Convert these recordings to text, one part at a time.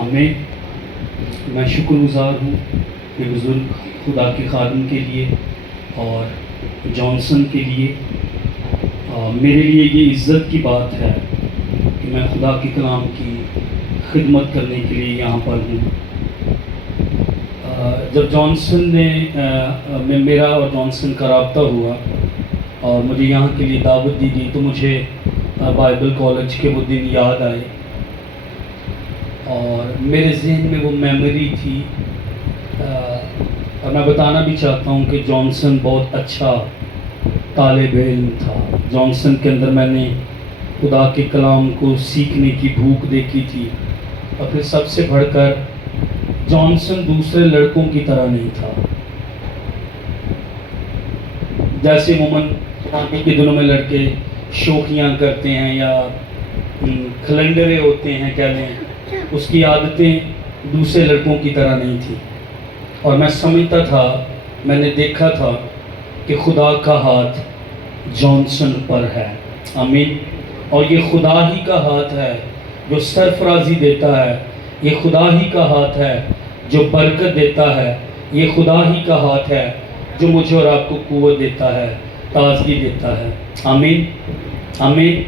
آمین۔ میں شکر گزار ہوں کہ بزرگ خدا کے خادم کے لیے اور جانسن کے لیے میرے لیے یہ عزت کی بات ہے کہ میں خدا کے کلام کی خدمت کرنے کے لیے یہاں پر ہوں۔ جب جانسن نے میرا اور جانسن کا رابطہ ہوا اور مجھے یہاں کے لیے دعوت دی گئی تو مجھے بائبل کالج کے وہ دن یاد آئے اور میرے ذہن میں وہ میموری تھی، اور میں بتانا بھی چاہتا ہوں کہ جانسن بہت اچھا طالب علم تھا۔ جانسن کے اندر میں نے خدا کے کلام کو سیکھنے کی بھوک دیکھی تھی، اور پھر سب سے بڑھ کر جانسن دوسرے لڑکوں کی طرح نہیں تھا۔ جیسے عموماً آج کے دنوں میں لڑکے شوخیاں کرتے ہیں یا کھلنڈرے ہوتے ہیں کہہ لیں، اس کی عادتیں دوسرے لڑکوں کی طرح نہیں تھی، اور میں سمجھتا تھا، میں نے دیکھا تھا کہ خدا کا ہاتھ جانسن پر ہے۔ آمین۔ اور یہ خدا ہی کا ہاتھ ہے جو سرفرازی دیتا ہے، یہ خدا ہی کا ہاتھ ہے جو برکت دیتا ہے، یہ خدا ہی کا ہاتھ ہے جو مجھے اور آپ کو قوت دیتا ہے، تازگی دیتا ہے۔ آمین آمین۔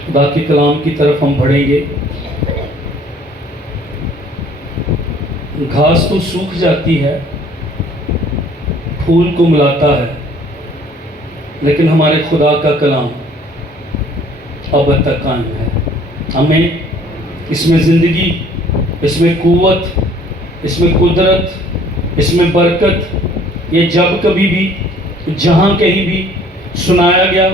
خدا کے کلام کی طرف ہم بڑھیں گے۔ گھاس تو سوکھ جاتی ہے، پھول کو ملاتا ہے، لیکن ہمارے خدا کا کلام اب تک قائم ہے۔ ہمیں اس میں زندگی، اس میں قوت، اس میں قدرت، اس میں برکت، یہ جب کبھی بھی جہاں کہیں بھی سنایا گیا،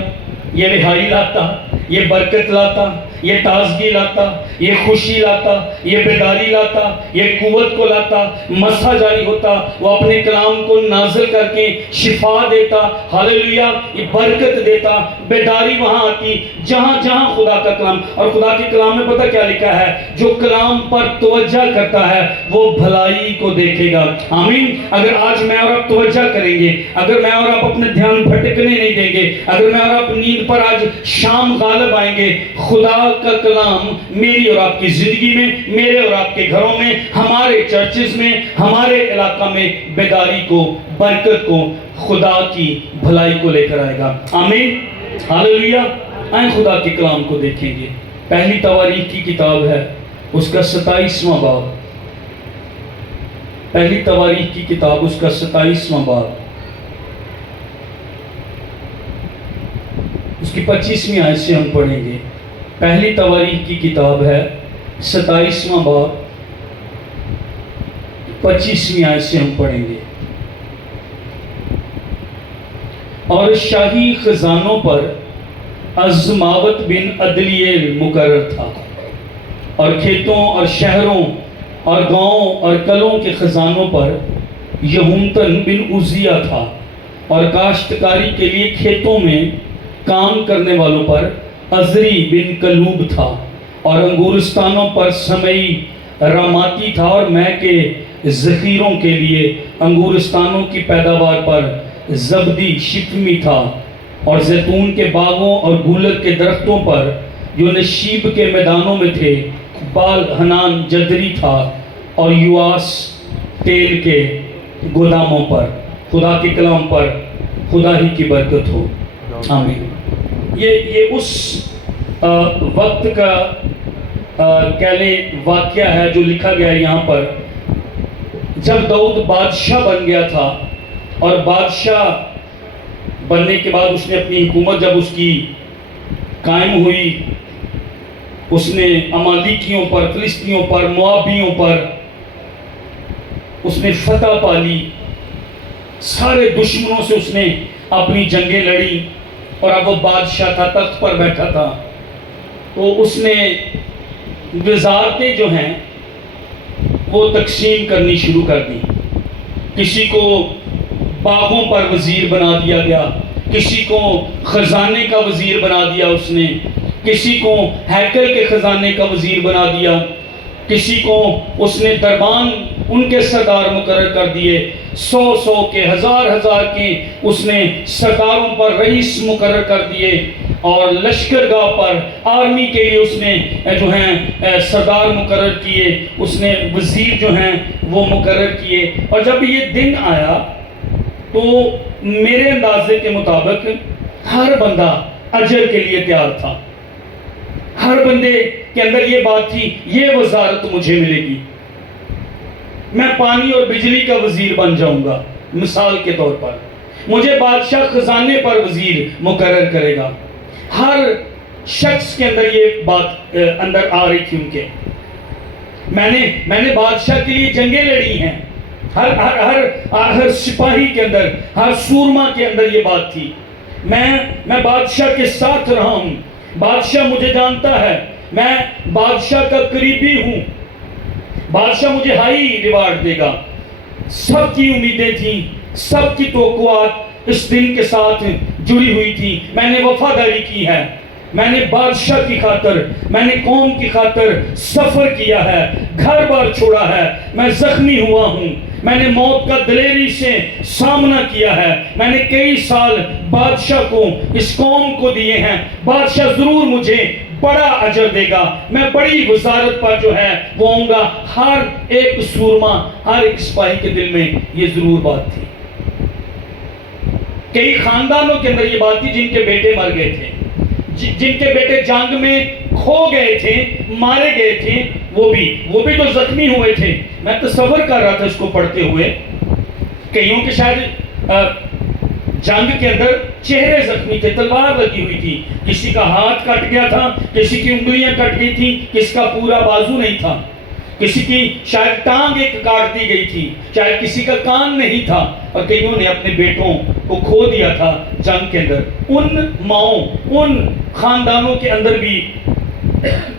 یہ رہائی لاتا، یہ برکت لاتا، یہ تازگی لاتا، یہ خوشی لاتا، یہ بیداری لاتا، یہ قوت کو لاتا، مسا جاری ہوتا، وہ اپنے کلام کو نازل کر کے شفا دیتا، ہاللیلویہ، یہ برکت دیتا، بیداری وہاں آتی جہاں جہاں خدا کا کلام۔ اور خدا کے کلام میں پتہ کیا لکھا ہے؟ جو کلام پر توجہ کرتا ہے وہ بھلائی کو دیکھے گا۔ آمین۔ اگر آج میں اور آپ توجہ کریں گے، اگر میں اور آپ اپنے دھیان بھٹکنے نہیں دیں گے، اگر میں اور آپ نیند پر آج شام غالب آئیں گے، خدا کا کلام میری اور آپ کی زندگی میں، میرے اور آپ کے گھروں میں، ہمارے چرچز میں، ہمارے علاقہ میں بیداری کو، برکت کو، خدا کی بھلائی کو لے کر آئے گا۔ آمین ہاللیلویہ۔ آئیں خدا کے کلام کو دیکھیں گے۔ پہلی تواریخ کی کتاب ہے، اس کا 27واں باب۔ پہلی تواریخ کی کتاب، اس کا 27واں باب، اس کی 25ویں آیت سے ہم پڑھیں گے۔ پہلی تواریخ کی کتاب ہے، 27واں باب، 25ویں آیت سے ہم پڑھیں گے۔ اور شاہی خزانوں پر عزماوت بن عدلیل مقرر تھا، اور کھیتوں اور شہروں اور گاؤں اور قلعوں کے خزانوں پر یہونتن بن عزیہ تھا، اور کاشتکاری کے لیے کھیتوں میں کام کرنے والوں پر عزری بن کلوب تھا، اور انگورستانوں پر سمئی راماتی تھا، اور مے کے ذخیروں کے لیے انگورستانوں کی پیداوار پر زبدی شکمی تھا، اور زیتون کے باغوں اور گولر کے درختوں پر جو نشیب کے میدانوں میں تھے بال حنان جدری تھا، اور یواس تیل کے گوداموں پر۔ خدا کے کلام پر خدا ہی کی برکت ہو۔ آمین۔ یہ اس وقت کا کہہ لیں واقعہ ہے جو لکھا گیا ہے یہاں پر، جب داؤد بادشاہ بن گیا تھا، اور بادشاہ بننے کے بعد اس نے اپنی حکومت جب اس کی قائم ہوئی، اس نے امالیکیوں پر، فلسطینیوں پر، موابیوں پر اس نے فتح پالی، سارے دشمنوں سے اس نے اپنی جنگیں لڑی، اور اب وہ بادشاہ تھا، تخت پر بیٹھا تھا، تو اس نے وزارتیں جو ہیں وہ تقسیم کرنی شروع کر دی۔ کسی کو باغوں پر وزیر بنا دیا گیا، کسی کو خزانے کا وزیر بنا دیا اس نے، کسی کو ہیکل کے خزانے کا وزیر بنا دیا، کسی کو اس نے دربان ان کے سردار مقرر کر دیے، 100 کے، 1000 کے اس نے سرداروں پر رئیس مقرر کر دیے، اور لشکرگاہ پر آرمی کے لیے اس نے جو ہیں سردار مقرر کیے، اس نے وزیر جو ہیں وہ مقرر کیے. اور جب یہ دن آیا تو میرے اندازے کے مطابق ہر بندہ اجر کے لیے تیار تھا. ہر بندے کے اندر یہ بات تھی یہ وزارت مجھے ملے گی، میں پانی اور بجلی کا وزیر بن جاؤں گا. مثال کے طور پر مجھے بادشاہ خزانے پر وزیر مقرر کرے گا. ہر شخص کے اندر یہ بات اندر آ رہی تھی ان کے. میں نے بادشاہ کے لیے جنگیں لڑی ہیں. ہر سپاہی کے اندر، ہر سورما کے اندر یہ بات تھی. میں بادشاہ کے ساتھ رہا ہوں، بادشاہ مجھے جانتا ہے، میں بادشاہ کا قریبی ہوں، بادشاہ مجھے ہائی ریوارڈ دے گا. سب کی امیدیں تھیں، سب کی توقعات اس دن کے ساتھ جڑی ہوئی تھی. میں نے وفاداری کی ہے، میں نے بادشاہ کی خاطر، میں نے قوم کی خاطر سفر کیا ہے، گھر بار چھوڑا ہے، میں زخمی ہوا ہوں، میں نے موت کا دلیری سے سامنا کیا ہے، میں نے کئی سال بادشاہ کو، اس قوم کو دیے ہیں. بادشاہ ضرور مجھے بڑا اجر دے گا، میں بڑی وزارت پر جو ہے وہ آؤں گا. ہر ایک سورما، ہر ایک سپاہی کے دل میں یہ ضرور بات تھی. کئی خاندانوں کے اندر یہ بات تھی جن کے بیٹے مر گئے تھے، جن کے بیٹے جنگ میں کھو گئے تھے، مارے گئے تھے، وہ بھی تو زخمی ہوئے تھے. میں تصور کر رہا تھا اس کو پڑھتے ہوئے، کئیوں کے شاید جنگ کے اندر چہرے زخمی تھے، تلوار لگی ہوئی تھی، کسی کا ہاتھ کٹ گیا تھا، کسی کی انگلیاں کٹ گئی تھی، کسی کا پورا بازو نہیں تھا، کسی کی شاید ٹانگ ایک کاٹ دی گئی تھی، شاید کسی کا کان نہیں تھا. اور کئیوں نے اپنے بیٹوں کو کھو دیا تھا جنگ کے اندر. ان ماؤں، ان خاندانوں کے اندر بھی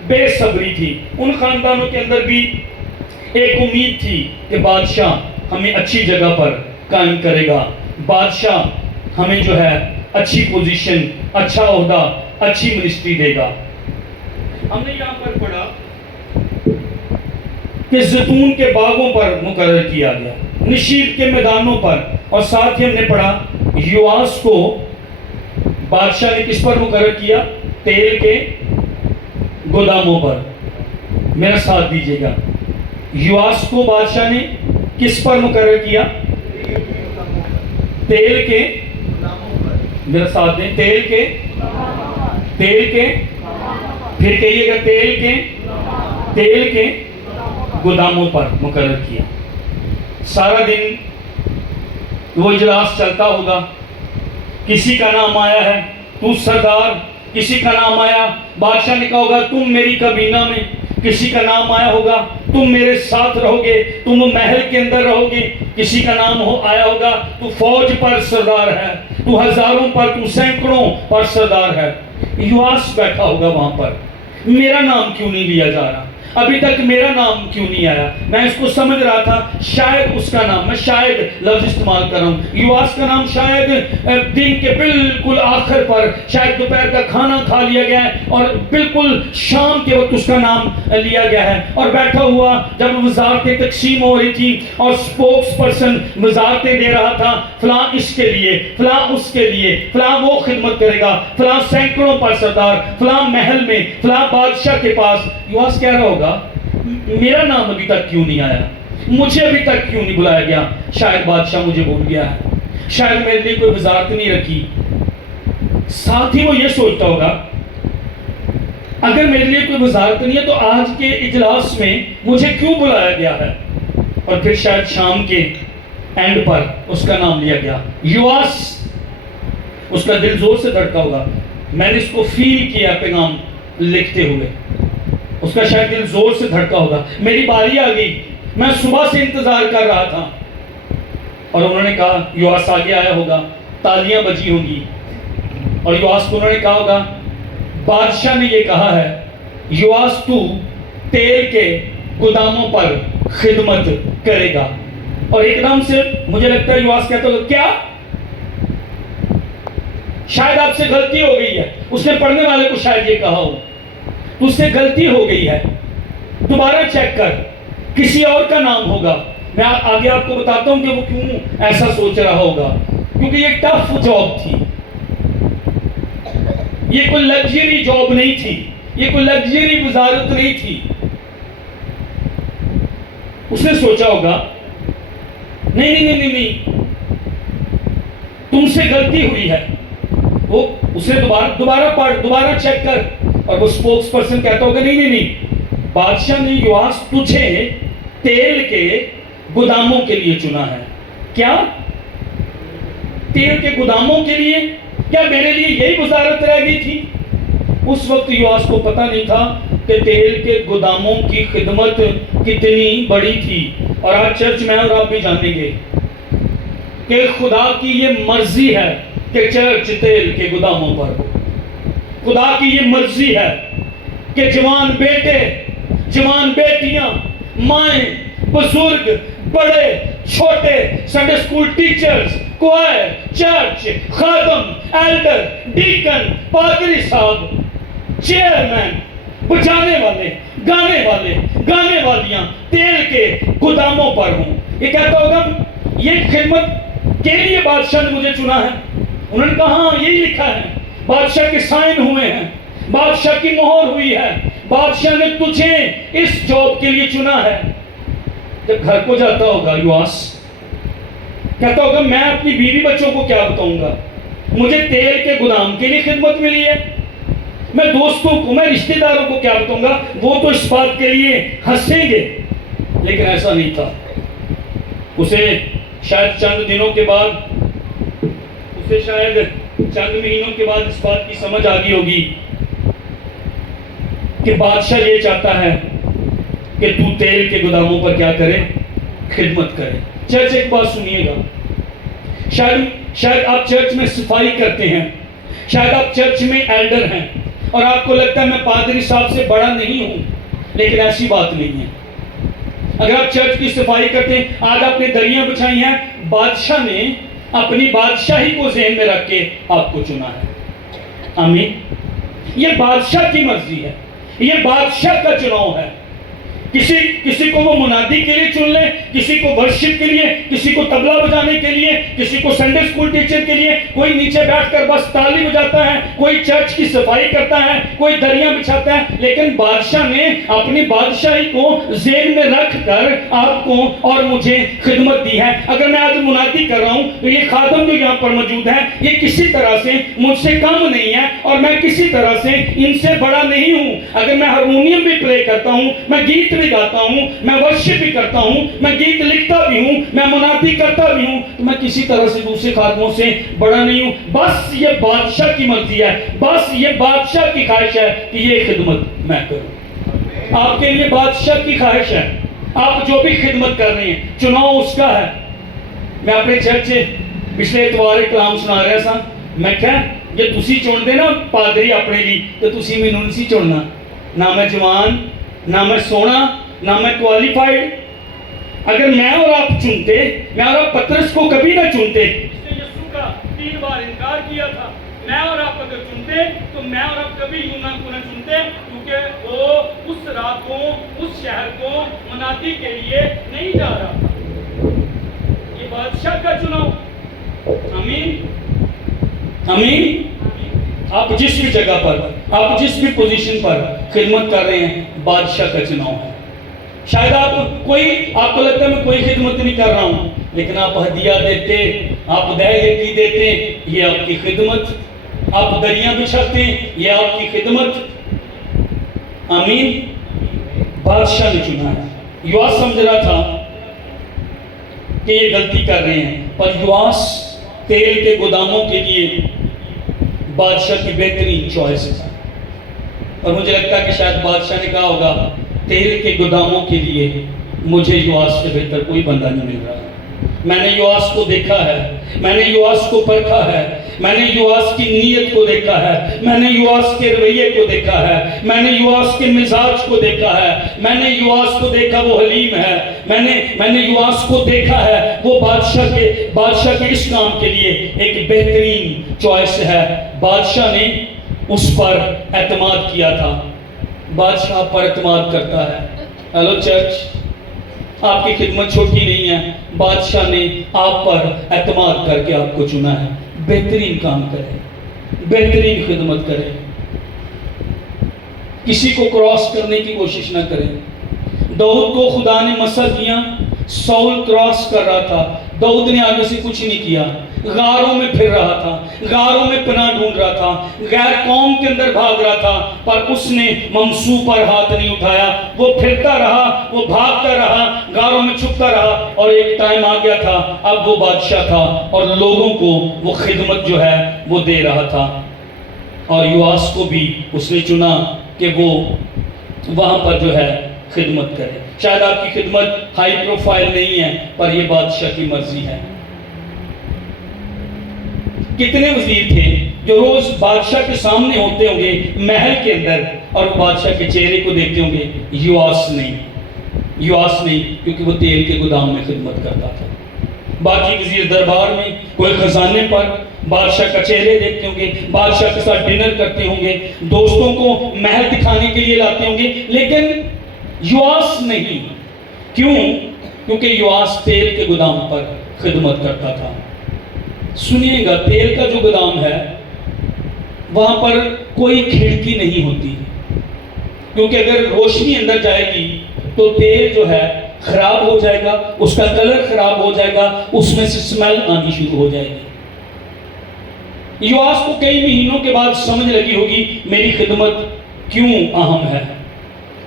بے صبری تھی، ان خاندانوں کے اندر بھی ایک امید تھی کہ بادشاہ ہمیں اچھی جگہ پر قائم کرے گا، بادشاہ ہمیں جو ہے اچھی پوزیشن، اچھا عہدہ، اچھی منسٹری دے گا. ہم نے یہاں پر پڑھا کہ زیتون کے باغوں پر مقرر کیا گیا، نشید کے میدانوں پر. اور ساتھ ہی ہم نے پڑھا یواس کو بادشاہ نے کس پر مقرر کیا؟ تیل کے گوداموں پر. میرا ساتھ دیجیے گا، یواس کو بادشاہ نے کس پر مقرر کیا؟ تیل کے، میرا ساتھ دیں، تیل کے، پھر کہیے گا تیل کے گوداموں پر مقرر کیا. سارا دن وہ اجلاس چلتا ہوگا، کسی کا نام آیا ہے تو سردار، کسی کا نام آیا بادشاہ نے کہا ہوگا تم میری کابینہ میں، کسی کا نام آیا ہوگا تم میرے ساتھ رہو گے، تم محل کے اندر رہو گے، کسی کا نام آیا ہوگا تو فوج پر سردار ہے، تو ہزاروں پر، تو سینکڑوں پر سردار ہے. یواس بیٹھا ہوگا وہاں پر، میرا نام کیوں نہیں لیا جا رہا، ابھی تک میرا نام کیوں نہیں آیا. میں اس کو سمجھ رہا تھا شاید اس کا نام، میں شاید لفظ استعمال کر رہا ہوں، یواس کا نام شاید دن کے بالکل آخر پر، شاید دوپہر کا کھانا کھا لیا گیا ہے اور بالکل شام کے وقت اس کا نام لیا گیا ہے. اور بیٹھا ہوا جب وزارتیں تقسیم ہو رہی تھی اور سپوکس پرسن وزارتیں دے رہا تھا، فلاں اس کے لیے، فلاں اس کے لیے، فلاں وہ خدمت کرے گا، فلاں سینکڑوں پر سردار، فلاں محل میں، فلاں بادشاہ کے پاس. یواس کہہ رہا ہوگا میرا نام ابھی تک کیوں نہیں آیا، مجھے ابھی تک کیوں نہیں بلایا گیا، شاید بادشاہ مجھے بھول گیا ہے، شاید میرے لیے کوئی وزارت نہیں رکھی. ساتھ ہی وہ یہ سوچتا ہوگا اگر میرے لیے کوئی وزارت نہیں ہے تو آج کے اجلاس میں مجھے کیوں بلایا گیا ہے. اور پھر شاید شام کے اینڈ پر اس کا نام لیا گیا یواس. اس کا دل زور سے دھڑکا ہوگا، میں نے اس کو فیل کیا پیغام لکھتے ہوئے، اس کا شاید دل زور سے دھڑکا ہوگا، میری باری آ گئی، میں صبح سے انتظار کر رہا تھا. اور انہوں نے کہا، یواس آگے آیا ہوگا، تالیاں بجی ہوں گی اور یواس کو انہوں نے کہا ہوگا بادشاہ نے یہ کہا ہے یواس تو تیل کے گوداموں پر خدمت کرے گا. اور ایک دم سے مجھے لگتا ہے یواس کہتا ہوگا کیا؟ شاید آپ سے غلطی ہو گئی ہے. اس نے پڑھنے والے کو شاید یہ کہا ہو تو اس سے غلطی ہو گئی ہے، دوبارہ چیک کر، کسی اور کا نام ہوگا. میں آگے آپ کو بتاتا ہوں کہ وہ کیوں ایسا سوچ رہا ہوگا، کیونکہ یہ ٹف جاب تھی. یہ کوئی لگژری جاب نہیں تھی، یہ کوئی لگژری وزارت نہیں تھی. اس نے سوچا ہوگا نہیں نہیں نہیں نہیں تم سے غلطی ہوئی ہے. وہ اسے دوبارہ پڑھ، دوبارہ چیک کر. اور وہ سپوکس پرسن کہتا ہوگا نہیں نہیں نہیں، بادشاہ نے یواس تجھے تیل کے گوداموں کے لیے چنا ہے. کیا تیل کے گوداموں کے لیے؟ کیا میرے لیے یہی وزارت رہ گئی تھی؟ اس وقت یواس کو پتہ نہیں تھا کہ تیل کے گوداموں کی خدمت کتنی بڑی تھی. اور آج چرچ میں اور آپ بھی جانیں گے کہ خدا کی یہ مرضی ہے کہ چرچ تیل کے گوداموں پر ہو. خدا کی یہ مرضی ہے کہ جوان بیٹے، جوان بیٹیاں، مائیں، بزرگ، بڑے چھوٹے، سنڈے اسکول ٹیچرز، کوائر، چرچ، خادم، ایلڈر، ڈیکن، پادری صاحب، چیئرمین، بجانے والے، گانے والیاں تیل کے گوداموں پر ہوں. یہ کہتا ہوگا یہ خدمت کے لیے بادشاہ نے مجھے چنا ہے. انہوں نے کہا ہاں یہی لکھا ہے، بادشاہ کے سائن ہوئے ہیں، بادشاہ کی مہر ہوئی ہے، بادشاہ نے تجھے اس جاب کے لیے چنا ہے. جب گھر کو جاتا ہوگا یواس کہتا ہوگا میں اپنی بیوی بچوں کو کیا بتاؤں گا، مجھے تیل کے گودام کے لیے خدمت ملی ہے. میں دوستوں کو، میں رشتہ داروں کو کیا بتاؤں گا، وہ تو اس بات کے لیے ہنسیں گے. لیکن ایسا نہیں تھا. اسے شاید چند دنوں کے بعد، اسے شاید چند مہینوں کے بعد اس بات کی سمجھ آ گئی ہوگی کہ بادشاہ یہ چاہتا ہے کہ تو تیل کے گوداموں پر کیا کرے، خدمت کرے. چرچ ایک بات سنیے گا، شاید آپ چرچ میں صفائی کرتے ہیں، شاید آپ چرچ میں ایلڈر ہیں اور آپ کو لگتا ہے میں پادری صاحب سے بڑا نہیں ہوں، لیکن ایسی بات نہیں ہے. اگر آپ چرچ کی صفائی کرتے ہیں، آج آپ نے دریاں بچھائی ہیں، بادشاہ نے اپنی بادشاہی کو ذہن میں رکھ کے آپ کو چنا ہے. آمین. یہ بادشاہ کی مرضی ہے، یہ بادشاہ کا چناؤ ہے. کسی کو وہ منادی کے لیے چن لے، کسی کو ورشپ کے لیے، کسی کو طبلہ بجانے کے لیے، کسی کو سنڈے اسکول ٹیچر کے لیے، کوئی نیچے بیٹھ کر بس تالی بجاتا ہے، کوئی چرچ کی صفائی کرتا ہے، کوئی دریاں بچھاتا ہے. لیکن بادشاہ نے اپنی بادشاہی کو ذہن میں رکھ کر آپ کو اور مجھے خدمت دی ہے. اگر میں آج منادی کر رہا ہوں تو یہ خادم جو یہاں پر موجود ہے یہ کسی طرح سے مجھ سے کم نہیں ہے اور میں کسی طرح سے ان سے بڑا نہیں ہوں. اگر میں ہارمونیم بھی پلے کرتا ہوں، میں گیت بھی گاتا ہوں، میں ورشپ بھی کرتا ہوں، میں گیت لکھتا بھی ہوں، میں منادی کرتا بھی ہوں، تو میں کسی طرح سے دوسرے خادموں سے بڑا نہیں ہوں. بس یہ بادشاہ کی مرضی ہے، بس یہ بادشاہ کی خواہش ہے کہ یہ خدمت میں کروں. آپ کے لیے بادشاہ کی خواہش ہے، آپ جو بھی خدمت کر رہے ہیں چناؤ اس کا ہے. میں اپنے چرچ پچھلے اتوار کلام سنا رہا سا، میں کہا جے تسی چن دے نا پادری اپنے لیے تو تسی مینوں نہیں چننا. نہ میں جوان، نہ میں سونا، نہ میں کوالیفائڈ. اگر میں اور آپ چنتے، میں اور آپ پترس کو کبھی نہ چنتے. اس نے یسوع کا 3 بار انکار کیا تھا. میں اور آپ اگر چنتے تو میں اور آپ کبھی یونا کو نہ چنتے، کیونکہ وہ اس رات کو، اس شہر کو منادی کے لیے نہیں جا رہا تھا. یہ بادشاہ کا چناؤ. آمین آمین. آپ جس بھی جگہ پر، آپ جس بھی پوزیشن پر خدمت کر رہے ہیں، بادشاہ کا چناؤ ہے. شاید آپ کو لگتا ہے میں کوئی خدمت نہیں کر رہا ہوں، لیکن آپ ہدیہ دیتے، آپ دہ یقی دیتے، یہ آپ کی خدمت. آپ دریاں بچھاتے ہیں، یہ آپ کی خدمت. آمین. بادشاہ نے چنا ہے. یواس سمجھ رہا تھا کہ یہ غلطی کر رہے ہیں، پر یواس تیل کے گوداموں کے لیے بادشاہ کی بہترین چوائس ہے. اور مجھے لگتا ہے کہ شاید بادشاہ نے کہا ہوگا تیل کے گوداموں کے لیے مجھے یواس سے بہتر کوئی بندہ نہیں مل رہا. میں نے یواس کو دیکھا ہے، میں نے یواس کو پرکھا ہے، میں نے یواس کی نیت کو دیکھا ہے، میں نے یواس کے رویے کو دیکھا ہے، میں نے یواس کے مزاج کو دیکھا ہے، میں نے یواس کو دیکھا وہ حلیم ہے، میں نے یواس کو دیکھا ہے وہ بادشاہ کے اس کام کے لیے ایک بہترین چوائس ہے. بادشاہ نے اس پر اعتماد کیا تھا. بادشاہ پر اعتماد کرتا ہے. ہیلو چرچ، آپ کی خدمت چھوٹی نہیں ہے. بادشاہ نے آپ پر اعتماد کر کے آپ کو چنا ہے. بہترین کام کریں. بہترین خدمت کریں، کسی کو کراس کرنے کی کوشش نہ کریں۔ داؤد کو خدا نے مسا دیا، سول کراس کر رہا تھا، داؤد نے آگے سے کچھ نہیں کیا، غاروں میں پھر رہا تھا، غاروں میں پناہ ڈھونڈ رہا تھا، غیر قوم کے اندر بھاگ رہا تھا، پر اس نے ممسو پر ہاتھ نہیں اٹھایا، وہ پھرتا رہا، وہ بھاگتا رہا، غاروں میں چھپتا رہا، اور ایک ٹائم آ گیا تھا، اب وہ بادشاہ تھا اور لوگوں کو وہ خدمت جو ہے وہ دے رہا تھا۔ اور یواس کو بھی اس نے چنا کہ وہ وہاں پر جو ہے خدمت کرے۔ شاید آپ کی خدمت ہائی پروفائل نہیں ہے، پر یہ بادشاہ کی مرضی ہے۔ کتنے وزیر تھے جو روز بادشاہ کے سامنے ہوتے ہوں گے محل کے اندر، اور بادشاہ کے چہرے کو دیکھتے ہوں گے؟ یواس نہیں، کیونکہ وہ تیل کے گودام میں خدمت کرتا تھا۔ باقی وزیر دربار میں کوئی خزانے پر بادشاہ کا چہرے دیکھتے ہوں گے، بادشاہ کے ساتھ ڈنر کرتے ہوں گے، دوستوں کو محل دکھانے کے لیے لاتے ہوں گے، لیکن یواس نہیں۔ کیوں؟ کیونکہ یواس تیل کے گودام پر خدمت کرتا تھا۔ سنیے گا، تیل کا جو گودام ہے وہاں پر کوئی کھڑکی نہیں ہوتی، کیونکہ اگر روشنی اندر جائے گی تو تیل جو ہے خراب ہو جائے گا، اس کا کلر خراب ہو جائے گا، اس میں سے سمیل آنی شروع ہو جائے گی۔ یواس کو کئی مہینوں کے بعد سمجھ لگی ہوگی میری خدمت کیوں اہم ہے۔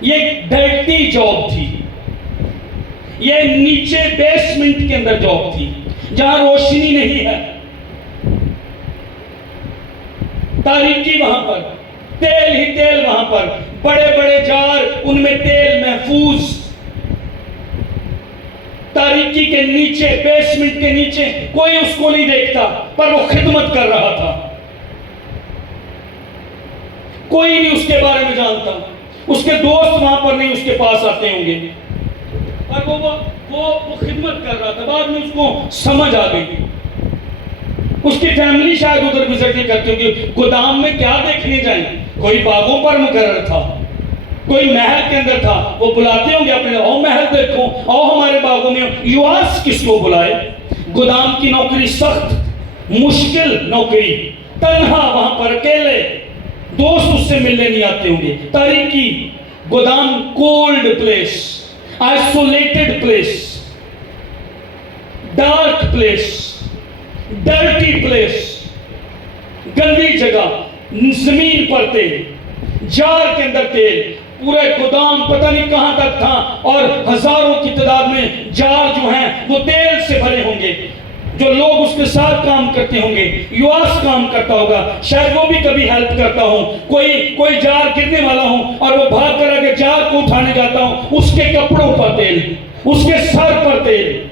یہ ایک ڈرٹی جاب تھی، یہ نیچے بیسمنٹ کے اندر جاب تھی جہاں روشنی نہیں ہے، تاریکی وہاں پر، تیل ہی تیل وہاں پر، بڑے بڑے جار، ان میں تیل محفوظ، تاریکی کے نیچے، بیسمنٹ کے نیچے، کوئی اس کو نہیں دیکھتا، پر وہ خدمت کر رہا تھا۔ کوئی نہیں اس کے بارے میں جانتا، اس کے دوست وہاں پر نہیں اس کے پاس آتے ہوں گے، پر وہ خدمت کر رہا تھا۔ بعد میں اس کو سمجھ آ گئی، اس کی فیملی شاید ادھر وزٹ نہیں کرتی ہوگی، گودام میں کیا دیکھنے جائیں؟ کوئی باغوں پر مقرر تھا، کوئی محل کے اندر تھا، وہ بلاتے ہوں گے اپنے، او محل دیکھو، او ہمارے باغوں میں۔ یواس کس کو بلائے؟ گودام کی نوکری سخت، مشکل نوکری، تنہا وہاں پر اکیلے، دوست اس سے ملنے نہیں آتے ہوں گے، تاریکی گودام، cold place, isolated place, dark place, dirty place, گندی جگہ، زمین پر تیل، جار کے اندر تیل، پورے گودام پتہ نہیں کہاں تک تھا، اور ہزاروں کی تعداد میں جار جو ہیں وہ تیل سے بھرے ہوں گے۔ جو لوگ اس کے ساتھ کام کرتے ہوں گے، یواس کام کرتا ہوگا، شاید وہ بھی کبھی ہیلپ کرتا ہوں، کوئی جار گرنے والا ہوں اور وہ بھاگ کر آگے جار کو اٹھانے جاتا ہوں، اس کے کپڑوں پر تیل، اس کے سر پر تیل،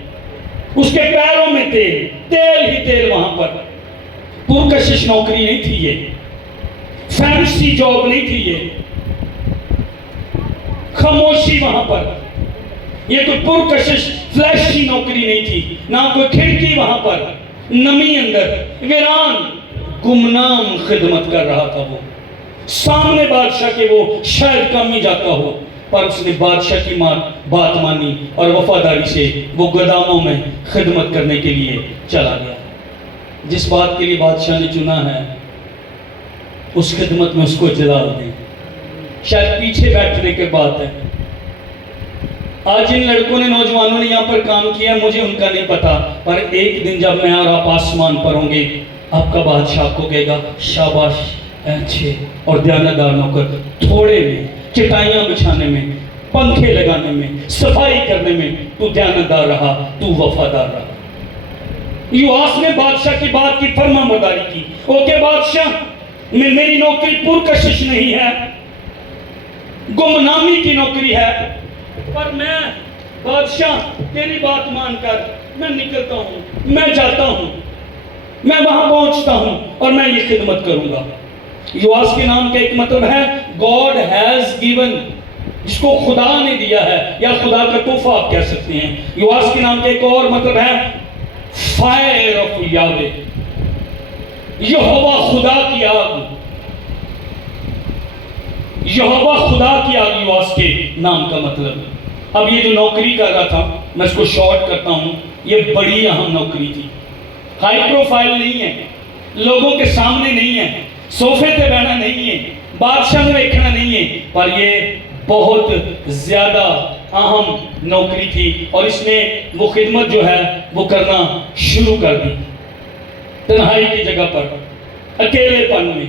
اس کے پیروں میں تیل، تیل ہی تیل وہاں پر۔ پرکشش نوکری نہیں تھی یہ، فینسی جاب نہیں تھی یہ، خاموشی وہاں پر، یہ کوئی پرکشش فلیشی نوکری نہیں تھی، نہ کوئی کھڑکی وہاں پر، نمی اندر، ویران، گمنام خدمت کر رہا تھا۔ وہ سامنے بادشاہ کے وہ شاید کم ہی جاتا ہو، پر اس نے بادشاہ کی بات مانی اور وفاداری سے وہ گوداموں میں خدمت کرنے کے لیے چلا گیا۔ جس بات کے لیے بادشاہ نے چنا ہے اس خدمت میں اس کو جلال دیں۔ شاید پیچھے بیٹھنے کے بات ہے۔ آج ان لڑکوں نے، نوجوانوں نے یہاں پر کام کیا، مجھے ان کا نہیں پتا، پر ایک دن جب میں اور آپ آسمان پر ہوں گے، آپ کا بادشاہ کو کہے گا شاباش اچھے اور دیانتدار نوکر، تھوڑے میں، چٹائیاں بچھانے میں، پنکھے لگانے میں، صفائی کرنے میں تو دیانتدار رہا، تو وفادار رہا۔ یواس نے بادشاہ کی بات کی فرما برداری کی۔ اوکے بادشاہ، میری نوکری پرکشش نہیں ہے، گمنامی کی نوکری ہے، پر میں بادشاہ تیری بات مان کر میں نکلتا ہوں، میں جاتا ہوں، میں وہاں پہنچتا ہوں اور میں یہ خدمت کروں گا۔ یواس کے نام کا ایک مطلب ہے God has given، جس کو خدا نے دیا ہے، یا خدا کا تحفہ آپ کہہ سکتے ہیں۔ یواس کے نام کا ایک اور مطلب ہے فائر آف یاوے، یہوہ خدا کی آگ، یہوہ خدا کی آگ یواس کے نام کا مطلب۔ اب یہ جو نوکری کر رہا تھا، میں اس کو شارٹ کرتا ہوں، یہ بڑی اہم نوکری تھی، ہائی پروفائل نہیں ہے، لوگوں کے سامنے نہیں ہے، صوفے تے بہنا نہیں ہے، بادشاہ نے دیکھنا نہیں ہے، پر یہ بہت زیادہ اہم نوکری تھی، اور اس نے وہ خدمت جو ہے وہ کرنا شروع کر دی۔ تنہائی کی جگہ پر، اکیلے پن میں،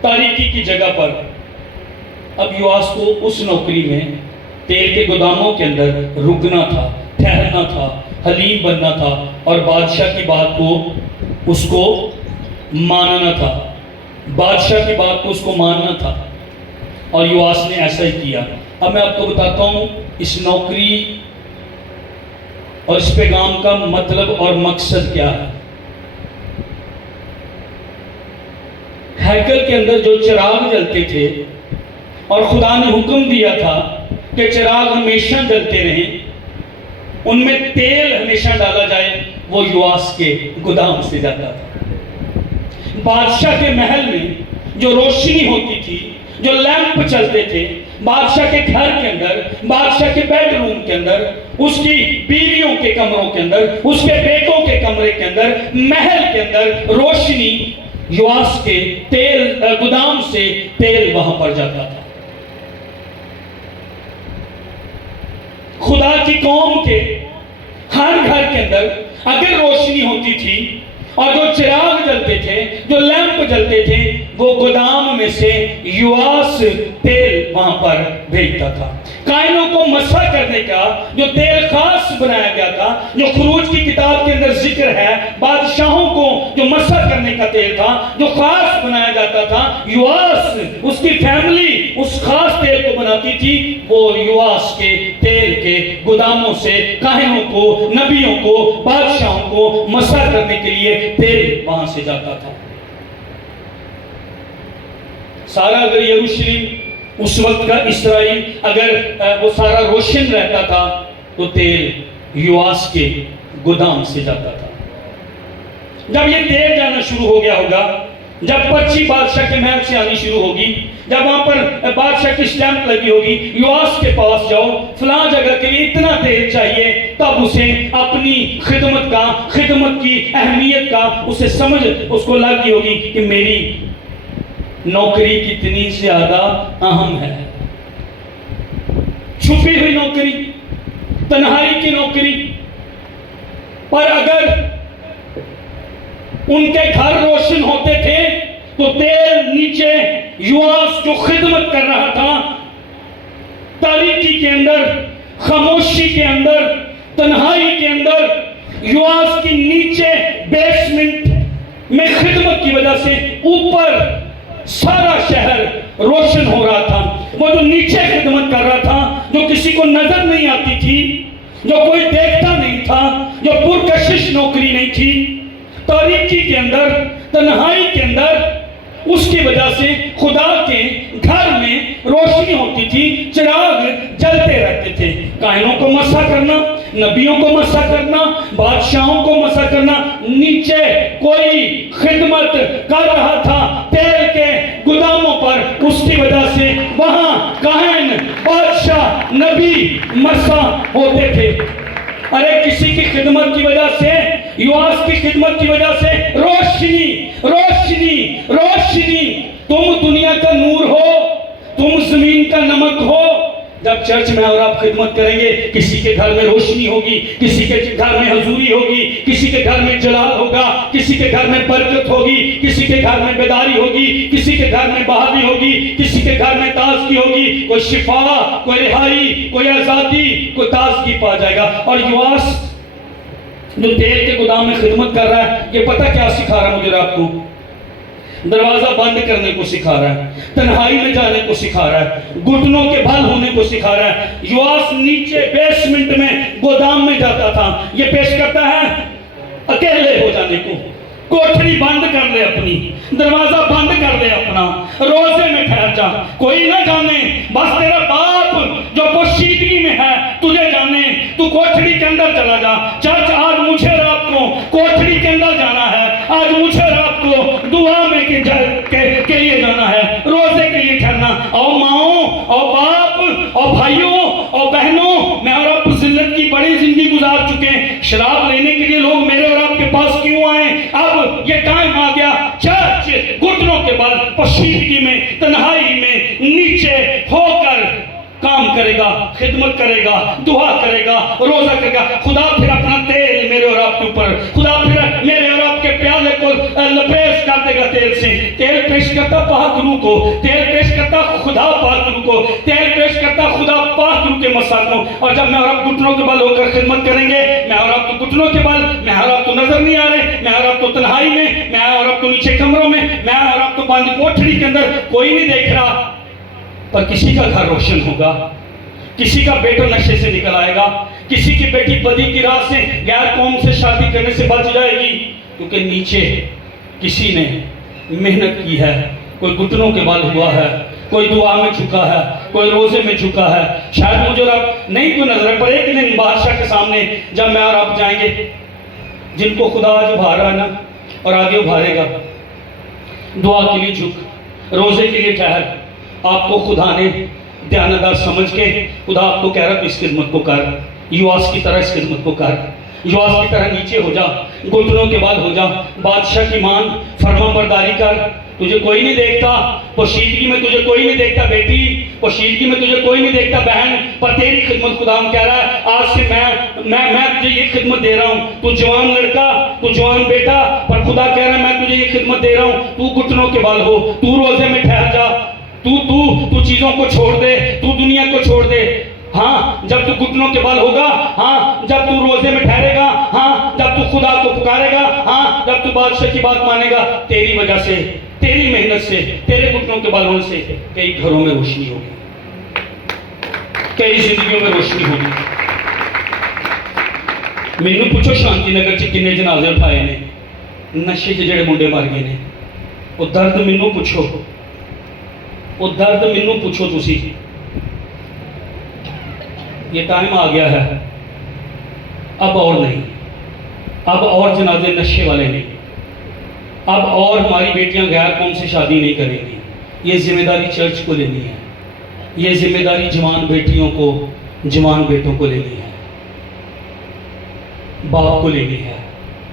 تاریکی کی جگہ پر اب یواس کو اس نوکری میں تیل کے گوداموں کے اندر رکنا تھا، ٹھہرنا تھا، حلیم بننا تھا، اور بادشاہ کی بات کو اس کو ماننا تھا، بادشاہ کی بات کو اس کو ماننا تھا، اور یواس نے ایسا ہی کیا۔ اب میں آپ کو بتاتا ہوں اس نوکری اور اس پیغام کا مطلب اور مقصد کیا ہے۔ ہیکل کے اندر جو چراغ جلتے تھے اور خدا نے حکم دیا تھا کہ چراغ ہمیشہ جلتے رہیں، ان میں تیل ہمیشہ ڈالا جائے، وہ یواس کے گودام سے جاتا تھا۔ بادشاہ کے محل میں جو روشنی ہوتی تھی، جو لیمپ چلتے تھے، بادشاہ کے گھر کے اندر، بادشاہ کے بیڈ روم کے اندر، اس کی بیویوں کے کمروں کے اندر، اس کے بیٹوں کے کمرے کے اندر، محل کے اندر روشنی، یواس کے تیل گودام سے تیل وہاں پر جاتا تھا۔ خدا کی قوم کے ہر گھر کے اندر اگر روشنی ہوتی تھی اور جو چراغ جلتے تھے، جو لیمپ جلتے تھے، وہ گودام میں سے یواس تیل وہاں پر بھیجتا تھا۔ کائنوں کو مسح کرنے کا جو تیل خاص بنایا گیا تھا، جو خروج کی کتاب کے اندر ذکر ہے، بادشاہوں کو جو مسح کرنے کا تیل تھا، جو خاص بنایا جاتا تھا، یواس اس کی فیملی اس خاص تیل کو بناتی تھی، وہ یواس کے تیل کے گوداموں سے کاہنوں کو، نبیوں کو، بادشاہوں کو مسح کرنے کے لیے تیل وہاں سے جاتا تھا۔ سارا اگر یروشلم اس وقت کا اسرائیل اگر وہ سارا روشن رہتا تھا تو تیل یواس کے گودام سے جاتا تھا۔ جب یہ تیل جانا شروع ہو گیا ہوگا، جب پرچی بادشاہ کے محل سے آنی شروع ہوگی، جب وہاں پر بادشاہ کی سٹیمپ لگی ہوگی، یواس کے پاس جاؤ، فلاں جگہ کے لیے اتنا تیل چاہیے، تب اسے اپنی خدمت کا، خدمت کی اہمیت کا اسے سمجھ اس کو لگی ہوگی کہ میری نوکری کتنی زیادہ اہم ہے۔ چھپی ہوئی نوکری، تنہائی کی نوکری، پر اگر ان کے گھر روشن ہوتے تھے تو تیل نیچے یواس جو خدمت کر رہا تھا، تاریکی کے اندر، خاموشی کے اندر، تنہائی کے اندر، یواس کی نیچے بیسمنٹ میں خدمت کی وجہ سے اوپر سارا شہر روشن ہو رہا تھا۔ وہ جو نیچے خدمت کر رہا تھا، جو کسی کو نظر نہیں آتی تھی، جو کوئی دیکھتا نہیں تھا، جو پرکشش نوکری نہیں تھی، تاریکی کے اندر، تنہائی کے اندر، اس کی وجہ سے خدا کے گھر میں روشنی ہوتی تھی، چراغ جلتے رہتے تھے۔ کاہنوں کو مسح کرنا، نبیوں کو مسح کرنا، بادشاہوں کو مسح کرنا، نیچے کوئی خدمت کر رہا تھا تیل کے گوداموں پر، اس کی وجہ سے وہاں کاہن، بادشاہ، نبی مسح ہوتے تھے۔ ارے کسی کی خدمت کی وجہ سے، یواس کی خدمت کی وجہ سے روشنی، روشنی، روشنی۔ تم دنیا کا نور ہو، تم زمین کا نمک ہو۔ جب چرچ میں اور آپ خدمت کریں گے، کسی کے گھر میں روشنی ہوگی، کسی کے گھر میں حضوری ہوگی، کسی کے گھر میں جلال ہوگا، کسی کے گھر میں برکت ہوگی، کسی کے گھر میں بیداری ہوگی، کسی کے گھر میں بحالی ہوگی، کسی کے گھر میں تازگی ہوگی، کوئی شفا، کوئی رہائی، کوئی آزادی، کوئی تازگی پا جائے گا۔ اور یواس جو تیل کے گودام میں خدمت کر رہا ہے، یہ پتہ کیا سکھا رہا ہے مجھے آپ کو؟ دروازہ بند کرنے کو سکھا رہا ہے، تنہائی میں جانے کو سکھا رہا ہے، گھٹنوں کے بھل ہونے کو سکھا رہا ہے۔ یواس نیچے بیسمنٹ میں گودام میں جاتا تھا، یہ پیش کرتا ہے اکیلے ہو جانے کو۔ کوٹھری بند کر لے اپنی، دروازہ بند کر لے اپنا، روزے میں ٹھہر جا، کوئی نہ جانے، بس تیرا باپ جو پوشیدگی میں ہے تجھے جانے۔ تو کوٹھری کے اندر چلا جا۔ چرچ آج مجھے رات کو کوٹھری کے اندر جانا ہے، آج مجھے رات کو دعا میں کے لیے جانا ہے، روزے کے لیے ٹھہرنا۔ اور ماؤں، اور باپ، اور بھائیوں، اور بہنوں، میں اور آپ ذلت کی بڑی زندگی گزار چکے ہیں۔ شراب لینے کے لیے لوگ میرے اور آپ کے پاس کیوں آئیں؟ اب یہ ٹائم آ گیا چرچ گھٹنوں کے بل کرے گا، خدمت کرے گا، دعا کرے گا، روزہ کرے گا، خدا پھر اپنا تیل میرے اور آپ کے اوپر، خدا پھر میرے اور آپ کے پیالے کو لبریز کر دے گا تیل سے. تیل پیش کرتا پاک روح کو، تیل پیش کرتا خدا پاک روح کو، تیل پیش کرتا خدا پاک روح کے مساکوں. اور جب میں اور آپ گھٹنوں کے بل ہو کر خدمت کریں گے، میں اور آپ تو گھٹنوں کے بل، میں اور آپ تو نظر نہیں آ رہے، میں اور آپ تو تنہائی میں، میں اور آپ تو نیچے کمروں میں، میں اور آپ تو بند کوٹھڑی کے اندر کوئی نہیں دیکھ رہا، پر کسی کا گھر روشن ہوگا، کسی کا بیٹا نشے سے نکل آئے گا، کسی کی بیٹی بدی کی راہ سے، غیر قوم سے شادی کرنے سے بچ جائے گی، کیونکہ نیچے کسی نے محنت کی ہے. کوئی گھٹنوں کے بل ہوا ہے، کوئی دعا میں جھکا ہے، کوئی روزے میں جھکا ہے. شاید مجھے اور آپ نہیں کوئی نظر ہے، پر ایک دن بادشاہ کے سامنے جب میں اور آپ جائیں گے، جن کو خدا آج ابھار رہا ہے نا اور آگے ابھارے گا، دعا کے لیے جھک، روزے کے لیے ٹھہر، آپ کو خدا نے دیانتدار سمجھ کے خدا آپ کو کہہ رہا تو اس خدمت کو کر، یواس کی طرح اس خدمت کو کر، یواس کی طرح نیچے ہو جا، گھٹنوں کے بل ہو جا، بادشاہ کی مان، فرما برداری کر. تجھے کوئی نہیں دیکھتا، پوشیدگی میں تجھے کوئی نہیں دیکھتا بیٹی، پوشیدگی میں تجھے کوئی نہیں دیکھتا بہن، پر تیری خدمت خدا ہم کہہ رہا ہے آج سے میں تجھے یہ خدمت دے رہا ہوں. تو جوان لڑکا، تو جوان بیٹا، پر خدا کہہ رہا ہے میں تجھے یہ خدمت دے رہا ہوں، تو گھٹنوں کے بل ہو، تو روزے میں ٹھہر جا، تو چیزوں کو چھوڑ دے، تو دنیا کو چھوڑ دے. ہاں جب تو گھٹنوں کے بل ہوگا، ہاں جب تو روزے میں ٹھہرے گا، ہاں جب تو خدا کو پکارے گا، ہاں جب تو بادشاہ کی بات مانے گا، تیری وجہ سے، تیری محنت سے، تیرے گھٹنوں کے بل ہونے سے کئی گھروں میں روشنی ہوگی، کئی زندگیوں میں روشنی ہوگی. مینوں پوچھو شانتی نگر چ کنے جنازے اٹھائے نے، نشے چ جڑے منڈے مر گئے نے، وہ درد مینوں پوچھو، وہ درد مینوں پوچھو تسی. یہ ٹائم آ گیا ہے، اب اور نہیں، اب اور جنازے نشے والے نہیں، اب اور ہماری بیٹیاں غیر قوم سے شادی نہیں کریں گی. یہ ذمہ داری چرچ کو لینی ہے، یہ ذمہ داری جوان بیٹیوں کو، جوان بیٹوں کو لینی ہے، باپ کو لینی ہے،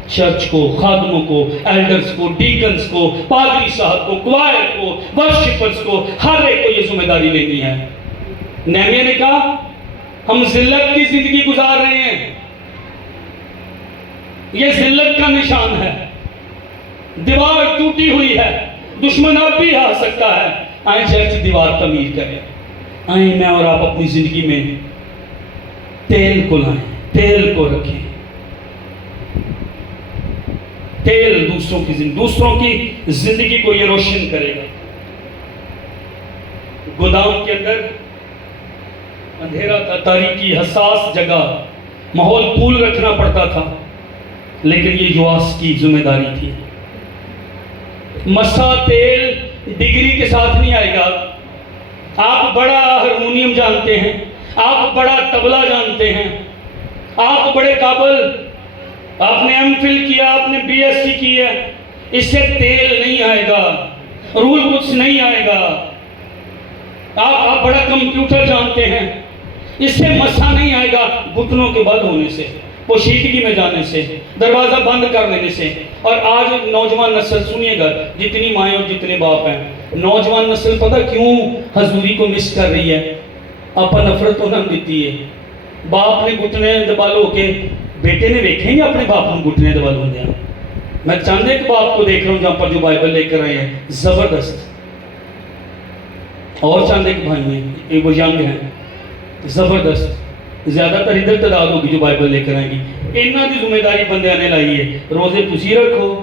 چرچ کو، خادموں کو، ایلڈرز کو، ڈیکنز کو، پادری صاحب کو، کوائر کو، ورشپرز کو، ہر ایک کو یہ ذمہ داری لینی ہے. نہمیہ نے کہا ہم ذلت کی زندگی گزار رہے ہیں، یہ ذلت کا نشان ہے، دیوار ٹوٹی ہوئی ہے، دشمن اب بھی آ سکتا ہے. آئیں چرچ دیوار تعمیر کریں، آئیں میں اور آپ اپنی زندگی میں تیل کو لائیں، تیل کو رکھیں. تیل دوسروں کی زندگی کو یہ روشن کرے گا. گودام کے اندر اندھیرا تھا، تاریکی، حساس جگہ، ماحول پول رکھنا پڑتا تھا، لیکن یہ یواس کی ذمہ داری تھی. مسا تیل ڈگری کے ساتھ نہیں آئے گا. آپ بڑا ہارمونیم جانتے ہیں، آپ بڑا طبلہ جانتے ہیں، آپ بڑے قابل، آپ نے ایم فل کیا، آپ نے بی ایس سی کی ہے، اس سے تیل نہیں آئے گا، رول کچھ نہیں آئے گا. آپ بڑا کمپیوٹر جانتے ہیں، اس سے مسا نہیں آئے گا. گھٹنوں کے بل ہونے سے، پوشیدگی میں جانے سے، دروازہ بند کر لینے سے. اور آج نوجوان نسل سنیے گا، جتنی مائیں اور جتنے باپ ہیں، نوجوان نسل پتہ کیوں حضوری کو مس کر رہی ہے؟ آپا نفرت تو نہ دیتی ہے. باپ نے گھٹنے دبال ہو کے، بیٹے نے دیکھیں گے اپنے باپ نے گھٹنے دبال ہو دیا. میں چاند ایک باپ کو دیکھ رہا ہوں جہاں پر جو بائبل لے کر آئے ہیں، زبردست. اور چاند ایک بھائی ہیں، ایک وہ ینگ ہیں، زبردست. زیادہ تر ادھر تعداد ہوگی جو بائبل لے کر آئیں گی. انہاں دی ذمہ داری بندیاں نے لائی ہے. روزے تسی رکھو،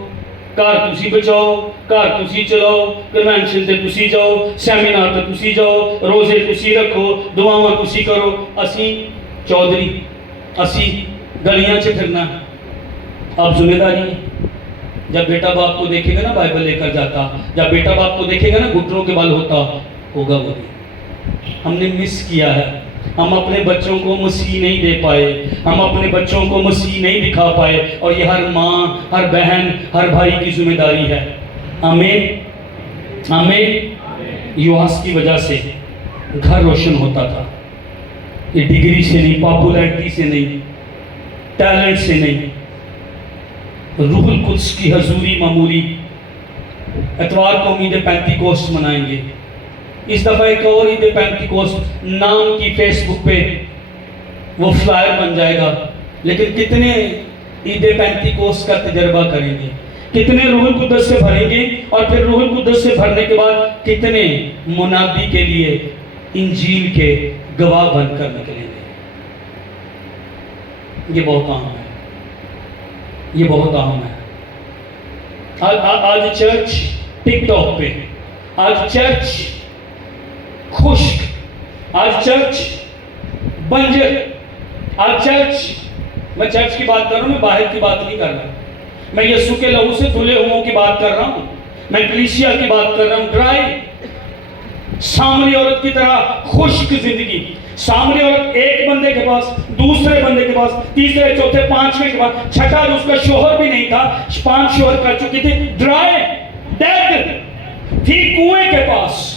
گھر تسی بچاؤ، گھر تسی چلاؤ، کنونشن تے تسی جاؤ، سیمینار تے تسی جاؤ، روزے تسی رکھو، دعاواں تسی کرو. اسی چودھری، اسی گلیاں چ پھرنا. اب ذمہ داری ہے. جب بیٹا باپ کو دیکھے گا نا بائبل لے کر جاتا، جب بیٹا باپ کو دیکھے گا نا گھٹنوں کے بل ہوتا ہوگا. وہ ہم نے مس کیا ہے. ہم اپنے بچوں کو مسیح نہیں دے پائے، ہم اپنے بچوں کو مسیح نہیں دکھا پائے. اور یہ ہر ماں، ہر بہن، ہر بھائی کی ذمہ داری ہے. آمین آمین. یواس کی وجہ سے گھر روشن ہوتا تھا. یہ ڈگری سے نہیں، پاپولیرٹی سے نہیں، ٹیلنٹ سے نہیں، روح القدس کی حضوری معمولی. اتوار کو امید پینتی کوسٹ منائیں گے. اس دفعہ ایک اور عید پینتیکوست نام کی فیس بک پہ وہ فلائر بن جائے گا، لیکن کتنے عید پینتیکوست کا تجربہ کریں گے، کتنے روح القدس سے بھریں گے، اور پھر روح القدس سے بھرنے کے بعد کتنے منادی کے لیے انجیل کے گواہ بن کر نکلیں گے۔ یہ بہت اہم ہے، یہ بہت اہم ہے۔ آج چرچ ٹک ٹاک پہ، آج چرچ خشک، آج چرچ بنجر، آج چرچ، میں چرچ کی بات کر رہا ہوں، میں باہر کی بات نہیں کر رہا، میں یسوع کے لہو سے دھلے ہوں کی بات کر رہا ہوں، میں کلیسیا کی بات کر رہا ہوں۔ ڈرائی سامری عورت کی طرح خشک زندگی، سامری عورت ایک بندے کے پاس، دوسرے بندے کے پاس، تیسرے چوتھے پانچویں کے پاس، چھٹا جو اس کا شوہر بھی نہیں تھا، 5 شوہر کر چکی تھی، ڈرائی ڈیڈ تھی کنویں کے پاس۔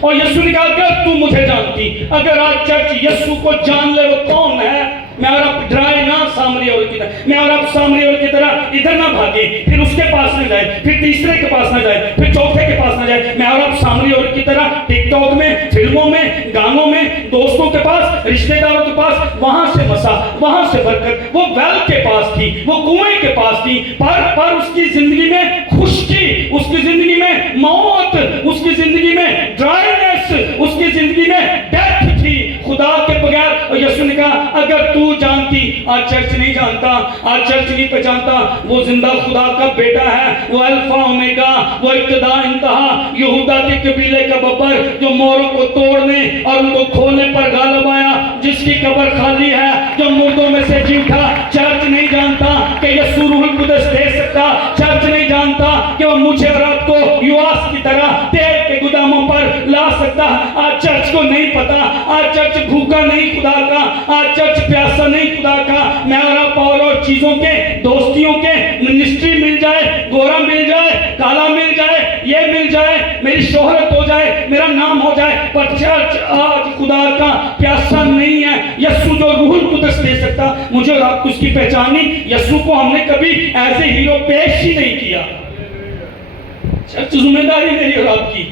اور یسوع نے کہا اگر تو مجھے جانتی، اگر آج چرچ یسوع کو جان لے وہ کون ہے، میں اور آپ ڈرائے نہ سامری عورت کی طرح، میں اور آپ سامری عورت کی طرح ادھر نہ بھاگے، پھر اس کے پاس نہ جائے، پھر تیسرے کے پاس نہ جائے، پھر چوتھے کے پاس نہ جائے، میں اور آپ سامری عورت کی طرح ٹک ٹاک میں، فلموں میں، گانوں میں، دوستوں کے پاس، رشتہ داروں کے پاس، وہاں سے مسا، وہاں سے برکت، وہ ویل کے پاس تھی، وہ کنویں کے پاس تھی، پر اس کی زندگی میں خشکی، اس کی زندگی میں موت، اس کی زندگی میں ڈرائینس، اس کی زندگی میں ڈیتھ تھی خدا کے بغیر۔ اور یسوع نے کہا اگر تو جانتی، آج چرچ نہیں جانتا، آج چرچ نہیں پہچانتا، وہ زندہ خدا کا بیٹا ہے، وہ الفا اومیگا، وہ ابتدا انتہا، یہودا کے قبیلے کا ببر، جو موروں کو توڑنے اور ان کو کھولنے پر غالب آیا، جس کی قبر خالی ہے، جو مردوں میں سے جی اٹھا۔ چرچ نہیں جانتا کہ یسوع روح القدس دے سکتا، چرچ نہیں جانتا کہ وہ مجھے اور آپ کو یواس کی طرح تیل کے گداموں پر لا سکتا۔ آج چرچ کو نہیں پتا، آج چرچ بھوکا نہیں خدا کا، آج چرچ پیاسا نہیں خدا کا۔ میں اور آپ اور چیزوں کے، دوستیوں کے، منسٹری مل جائے، گورا مل جائے، کالا مل جائے، یہ مل جائے، میری شہرت ہو جائے، میرا نام ہو جائے، پر چرچ آج خدا کا پیاسا نہیں ہے۔ یسوع جو روح القدس دے سکتا، مجھے اور آپ کو اس کی پہچان نہیں، یسوع کو ہم نے کبھی ایز اے ہیرو پیش ہی نہیں کیا۔ چرچ ذمہ داری میری اور آپ کی،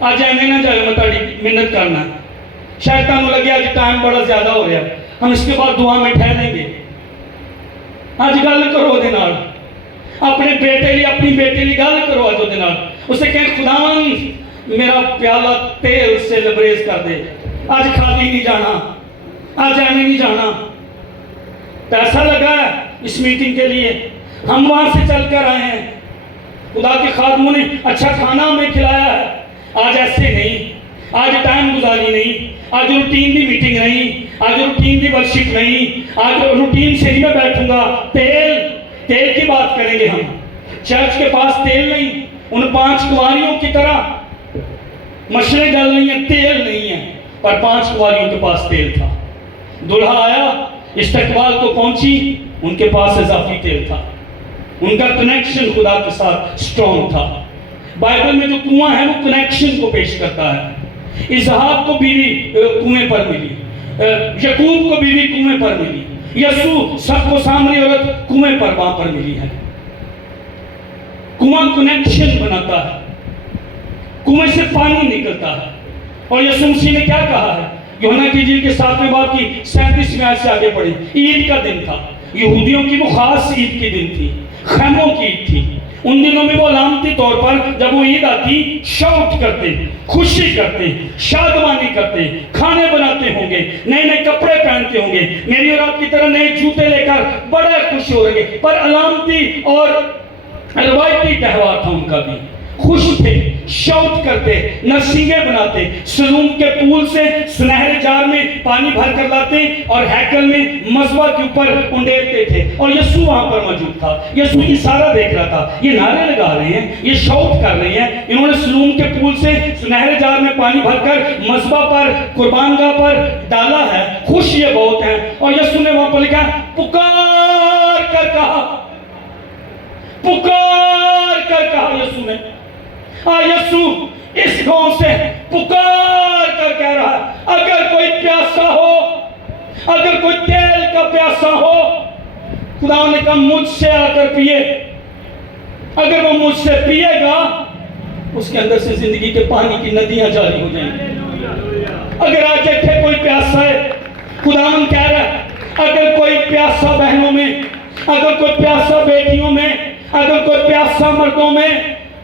آج جائیں نہ جائے متاڑی محنت کرنا، شیطان لگے آج ٹائم بڑا زیادہ ہو رہا ہے، ہم اس کے بعد دعا میں ٹھہریں گے۔ آج گل کرو دے نال، اپنے بیٹے لی، اپنی بیٹے لی گل کرو آج دے نال، اسے کہیں خداوند میرا پیالہ تیل سے لبریز کر دے، آج خالی نہیں جانا، آج ایویں نہیں جانا۔ پیسہ لگا ہے اس میٹنگ کے لیے، ہم وہاں سے چل کر آئے ہیں، خدا کے خادموں نے اچھا کھانا ہمیں کھلایا ہے، آج ایسے نہیں، آج ٹائم گزاری نہیں، آج روٹین دی میٹنگ نہیں، آج روٹین دی ورشپ نہیں، آج روٹین سے ہی میں بیٹھوں گا۔ تیل کی بات کریں گے ہم، چرچ کے پاس تیل نہیں، ان 5 کنواریوں کی طرح مشرے ڈل نہیں ہیں، تیل نہیں ہے، پر 5 کنواریوں کے پاس تیل تھا۔ دلہا آیا، استقبال کو پہنچی، ان کے پاس اضافی تیل تھا، ان کا کنیکشن خدا کے ساتھ سٹرونگ تھا۔ بائبل میں جو کنواں ہے وہ کنیکشن کو پیش کرتا ہے۔ اسحاق کو بیوی کنویں پر ملی، یعقوب کو بیوی کنویں پر ملی، یسوع سب کو سامری عورت کنویں پر وہاں پر ملی ہے۔ کنواں کنیکشن بناتا ہے، کنویں سے پانی نکلتا ہے۔ اور یسوع مسیح نے کیا کہا ہے؟ یوحنا کی انجیل کے 7ویں باب کی 37ویں آیت سے آگے پڑھی، عید کا دن تھا، یہودیوں کی وہ خاص عید کی دن تھی، خیموں کی عید تھی۔ ان دنوں میں وہ علامتی طور پر جب وہ عید آتی شاؤٹ کرتے، خوشی کرتے، شادمانی کرتے، کھانے بناتے ہوں گے، نئے نئے کپڑے پہنتے ہوں گے، میری اور آپ کی طرح نئے جوتے لے کر بڑے خوش ہو رہے ہیں۔ پر علامتی اور روایتی تہوار تھا ان کا بھی، خوش تھے، شاؤٹ کرتے، نرسنگیں بناتے، سلوم کے پول سے سنہرے جار میں پانی بھر کر لاتے اور ہیکل میں مذبح کے اوپر انڈیلتے تھے۔ اور یسوع وہاں پر موجود تھا، یسوع اشارہ دیکھ رہا تھا، یہ نعرے لگا رہے ہیں، یہ شاؤٹ کر رہے ہیں۔ انہوں نے سلوم کے پول سے سنہرے جار میں پانی بھر کر مذبح پر، قربان گاہ پر ڈالا ہے، خوش یہ بہت ہیں۔ اور یسوع نے وہاں پر لکھا پکار کر کہا، پکار کر کہا یسوع نے، یسوع اس گاؤں سے پکار کر کہہ رہا ہے اگر کوئی پیاسا ہو، اگر کوئی تیل کا پیاسا ہو، خدا نے کہا مجھ سے آ کر پیے، اگر وہ مجھ سے پیے گا اس کے اندر سے زندگی کے پانی کی ندیاں جاری ہو جائیں گی۔ اگر آج دیکھے کوئی پیاسا ہے، خداوند کہہ رہا ہے اگر کوئی پیاسا بہنوں میں، اگر کوئی پیاسا بیٹیوں میں، اگر کوئی پیاسا مردوں میں،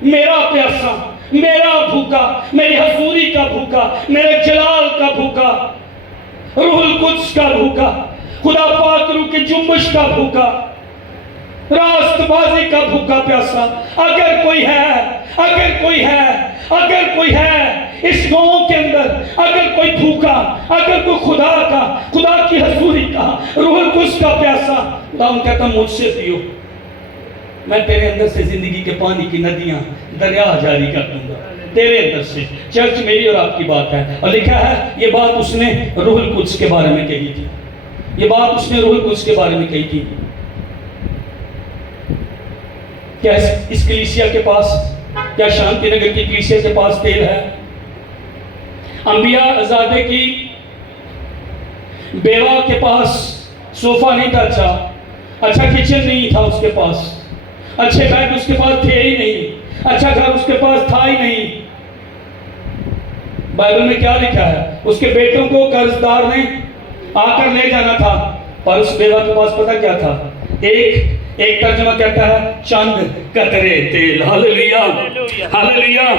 میرا پیاسا، میرا بھوکا، میری حضوری کا بھوکا، میرے جلال کا بھوکا، روح القدس کا بھوکا، خدا پاک روح کی جنبش کا بھوکا، راست بازی کا بھوکا پیاسا اگر کوئی ہے، اگر کوئی ہے، اگر کوئی ہے اس گاؤں کے اندر، اگر کوئی بھوکا، اگر کوئی خدا کی حضوری کا، روح القدس کا پیاسا، خدا کہتا مجھ سے پیو، میں تیرے اندر سے زندگی کے پانی کی ندیاں، دریا جاری کر دوں گا تیرے اندر سے۔ چرچ میری اور آپ کی بات ہے، اور لکھا ہے یہ بات اس نے روح القدس کے بارے میں کہی تھی، یہ بات اس نے روح القدس کے بارے میں کہی تھی۔ کیا اس کلیسیا کے پاس، کیا شانتی نگر کی کلیسیا کے پاس تیل ہے؟ انبیاء زادے کی بیوہ کے پاس صوفہ نہیں تھا، اچھا کچن نہیں تھا اس کے پاس، اچھے بیڈ اس کے پاس تھے ہی نہیں، اچھا گھر اس کے پاس تھا ہی نہیں۔ بائبل میں کیا لکھا ہے؟ اس کے بیٹوں کو قرض دار نے آ کر لے جانا تھا، پر اس بیوہ کے پاس پتہ کیا تھا؟ ایک ترجمہ کہتا ہے چند قطرے تیل۔ ہاللیلویا، ہاللیلویا،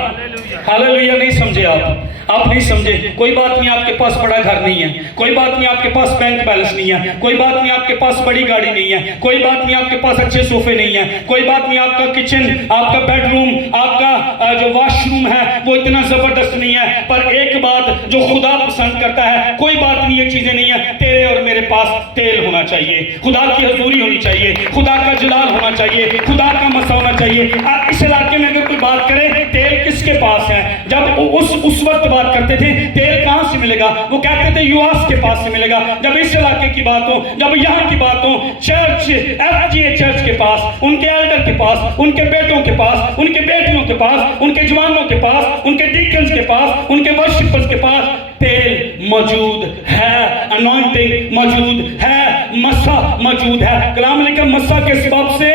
ہاللیلویا۔ نہیں سمجھے آپ نہیں سمجھے۔ کوئی بات نہیں آپ کے پاس بڑا گھر نہیں ہے، کوئی بات نہیں آپ کے پاس بینک بیلنس نہیں ہے، کوئی بات نہیں آپ کے پاس بڑی گاڑی نہیں ہے، کوئی بات نہیں آپ کے پاس اچھے صوفے نہیں ہیں، کوئی بات نہیں آپ کا کچن، آپ کا بیڈ روم، آپ کا جو واش روم ہے وہ اتنا زبردست نہیں ہے، پر ایک بات جو خدا پسند کرتا ہے، کوئی بات نہیں یہ چیزیں نہیں ہیں، تیرے اور میرے پاس تیل ہونا چاہیے، خدا کی حضوری ہونی چاہیے، خدا کا جلال ہونا چاہیے، خدا کا مسا ہونا چاہیے۔ اس علاقے میں اگر کوئی بات کرے تیل کس کے پاس ہے، جب اس وقت بات کرتے تھے تیل کہاں سے ملے گا، وہ کہتے تھے یواس کے پاس سے ملے گا۔ جب اس علاقے کی بات ہو، جب یہاں کی بات ہو، چرچ FGA چرچ کے پاس، ان کے ایلڈر کے پاس، ان کے بیٹوں کے پاس، ان کے بیٹیوں کے پاس، ان کے جوانوں کے پاس، ان کے ڈیکنز کے پاس، ان کے ورشپرز کے پاس تیل موجود ہے، انوائنٹنگ موجود ہے، مسا موجود ہے۔ کلام لکھا مسا کے سبب سے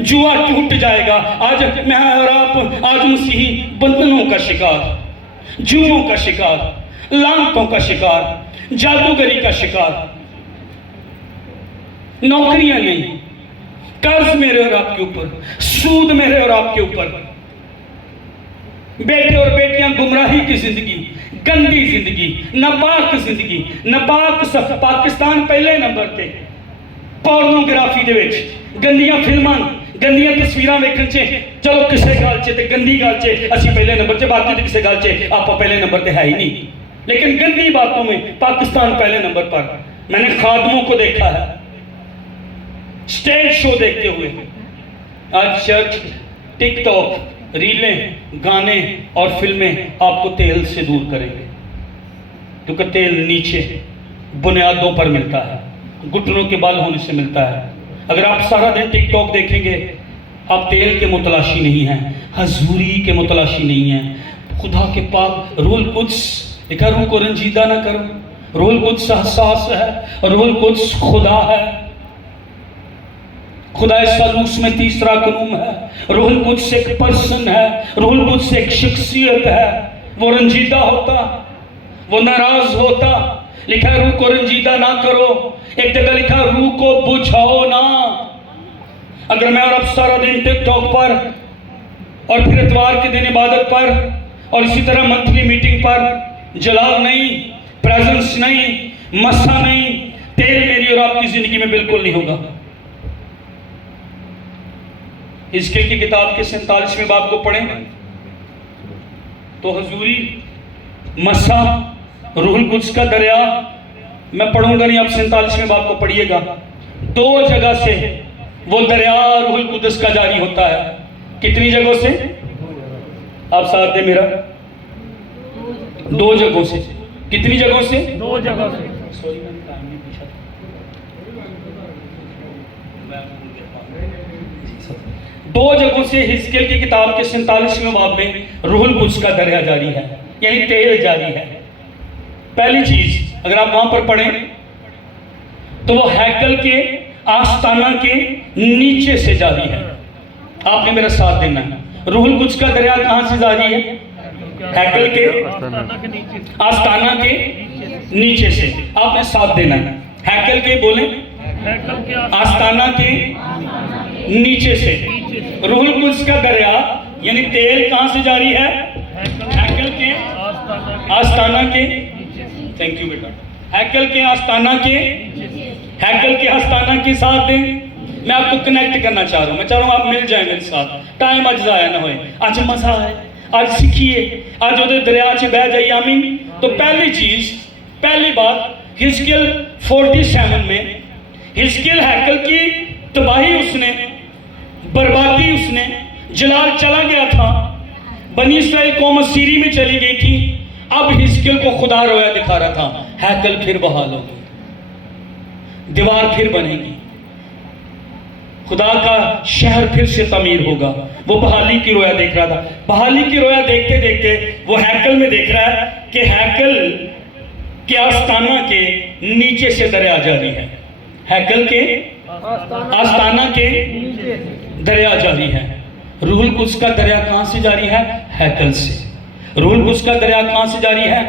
جوا ٹوٹ جائے گا۔ آج میں اور آپ آج مسیحی بندنوں کا شکار، جوؤں کا شکار، لعنتوں کا شکار، جادوگری کا شکار، نوکریاں نہیں، قرض میرے اور آپ کے اوپر، سود میرے اور آپ کے اوپر، بیٹے اور بیٹیاں گمراہی کی زندگی، گندی زندگی، ناپاک زندگی، ناپاک پاکستان پہلے نمبر تے پورنوگرافی دے وچ، گندیاں فلماں، گندیاں تصویراں ویکھن چے، چلو کسے گل چے تے گندی گل چے اسی پہلے نمبر چے، باقی تے کسے گل چے آپ پہلے نمبر تے ہے ہی نہیں، لیکن گندی باتوں میں پاکستان پہلے نمبر پر۔ میں نے خادموں کو دیکھا ہے سٹیج شو دیکھتے ہوئے، آج چرچ، ٹک ٹاک، ریلیں، گانے اور فلمیں آپ کو تیل سے دور کریں گے، کیونکہ تیل نیچے بنیادوں پر ملتا ہے، گھٹنوں کے بال ہونے سے ملتا ہے۔ اگر آپ سارا دن ٹک ٹاک دیکھیں گے آپ تیل کے متلاشی نہیں ہیں، حضوری کے متلاشی نہیں ہیں۔ خدا کے پاک روح القدس، لکھا روح کو رنجیدہ نہ کرو، روح القدس حساس ہے، روح القدس خدا ہے، خدا سالوس میں تیسرا قانون ہے، روح القدس ایک پرسن ہے، روح القدس ایک شخصیت ہے، وہ رنجیدہ ہوتا، وہ ناراض ہوتا۔ لکھا روح کو رنجیدہ نہ کرو، ایک جگہ لکھا روح کو بجھاؤ نہ۔ اگر میں اور اب سارا دن ٹک ٹاک پر اور پھر اتوار کے دن عبادت پر اور اسی طرح منتھلی میٹنگ پر جلال نہیں، پریزنس نہیں، مسا نہیں، تیل میری اور آپ کی زندگی میں بالکل نہیں ہوگا۔ حزقیل کی کتاب کے 47ویں باب کو پڑھیں تو حضوری، مسا، روح القدس کا دریا، میں پڑھوں گا نہیں، آپ 47ویں باب کو پڑھیے گا، دو جگہ سے وہ دریا روح القدس کا جاری ہوتا ہے۔ کتنی جگہوں سے؟ آپ ساتھ دیں میرا، دو جگہوں سے۔ کتنی جگہوں سے؟ دو جگہ سے۔ دو جگہوں سے حزقیل کی کتاب کے 47ویں باب میں روح القدس کا دریا جاری ہے، یعنی تیل جاری ہے۔ پہلی چیز اگر آپ وہاں پر پڑھیں تو وہ ہیکل کے آستانہ کے نیچے سے جاری ہے۔ آپ نے میرا ساتھ دینا ہے، روح القدس کا دریا کہاں سے جاری ہے؟ ہیکل کے آستانہ کے نیچے سے. آپ نے ساتھ دینا ہے. ہیکل کے بولیں آستانہ کے نیچے سے. روح القدس کا دریا یعنی تیل کہاں سے جاری ہے؟ ہیکل کے آستانہ کے. تھینک یو بیٹا. ہیکل کے آستانہ کے ساتھ دیں. میں آپ کو کنیکٹ کرنا چاہ رہا ہوں. میں چاہ رہا ہوں آپ مل جائیں میرے ساتھ. ٹائم آج ضائع نہ ہوئے. آج مزہ ہے, آج سیکھیے, آج ادھر دریا سے بہ جائیے. آمین. تو پہلی بات حزقیل 47 میں حزقیل ہیکل کی تباہی اس نے, بربادی اس نے, جلال چلا گیا تھا. بنی اسرائیل قوم اسیری میں چلی گئی تھی. اب حزقیل کو خدا رویا دکھا رہا تھا. ہیکل پھر بحال ہوگی, دیوار پھر بنے گی, خدا کا شہر پھر سے تعمیر ہوگا. وہ بحالی کی رویا دیکھ رہا تھا. بحالی کی رویا دیکھتے دیکھتے وہ ہیکل میں دیکھ رہا ہے کہ ہیکل کے آستانہ کے نیچے سے دریا جاری ہے. ہیکل کے آستانہ کے دریا جاری ہے. روح القدس کا دریا کہاں سے جاری ہے؟ ہیکل سے. روح القدس کا دریا کہاں سے جاری ہے؟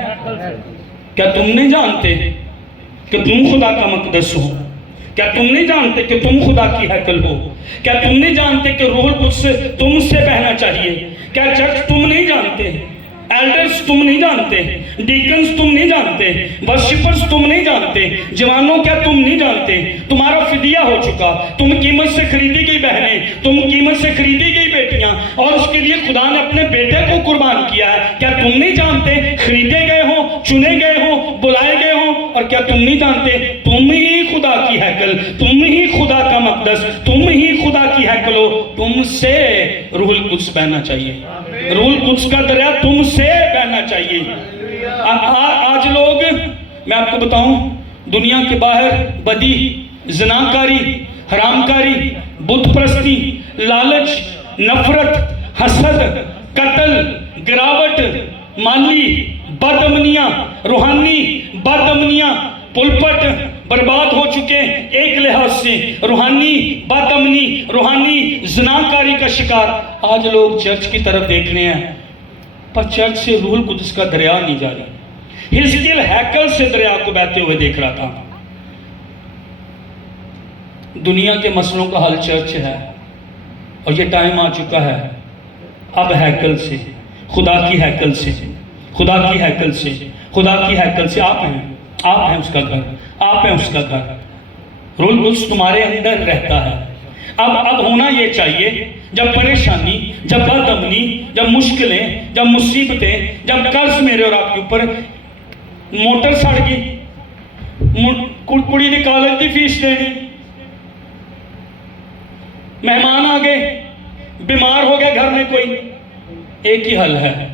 کیا تم نہیں جانتے کہ تم خدا کا مقدس ہو؟ کیا تم نہیں جانتے کہ تم خدا کی ہیکل ہو؟ کیا تم نہیں جانتے کہ روح القدس تم سے بہنا چاہیے؟ کیا چرچ تم نہیں جانتے؟ ایلڈرز تم نہیں جانتے؟ ڈیکنز تم نہیں جانتے؟ ورشپرز تم نہیں جانتے؟ جوانوں کیا تم نہیں جانتے؟ تمہارا فدیہ ہو چکا. تم قیمت سے خریدی گئی بہنیں, تم قیمت سے خریدی گئی بیٹیاں, اور اس کے لیے خدا نے اپنے بیٹے کو قربان کیا ہے. کیا تم نہیں جانتے؟ خریدے گئے ہو, چنے گئے ہو, بلائے گئے ہو. اور کیا تم نہیں جانتے تم ہی خدا کی ہیکل, تم ہی خدا کا مقدس, تم ہی خدا کی ہیکل ہو. تم سے روح القدس بہنا چاہیے. روح القدس کا دریا تم سے بہنا چاہیے. آج لوگ, میں آپ کو بتاؤں, دنیا کے باہر بدی, زناکاری, حرامکاری, بت پرستی, لالچ, نفرت, حسد, قتل, گراوٹ, مالی بدامنیاں, روحانی بدامنیاں, پلپٹ برباد ہو چکے. ایک لحاظ سے روحانی بدامنی, روحانی زناکاری کا شکار. آج لوگ چرچ کی طرف دیکھ رہے ہیں پر چرچ سے روح القدس کا دریا نہیں جا رہا. حزقیل ہیکل سے دریا کو بہتے ہوئے دیکھ رہا تھا. دنیا کے مسئلوں کا حل چرچ ہے, اور یہ ٹائم آ چکا ہے اب ہیکل سے, خدا کی ہیکل سے, خدا کی ہیکل سے, خدا کی ہیکل سے. آپ ہیں اس کا گھر, آپ ہیں اس کا گھر. روح القدس تمہارے اندر رہتا ہے. اب ہونا یہ چاہیے, جب پریشانی, جب بدامنی, جب مشکلیں, جب مصیبتیں, جب قرض میرے اور آپ کے اوپر, موٹر سڑ گئی, کڑی دی کالج دی فیس دینی, مہمان آ گئے, بیمار ہو گیا گھر میں کوئی, ایک ہی حل ہے,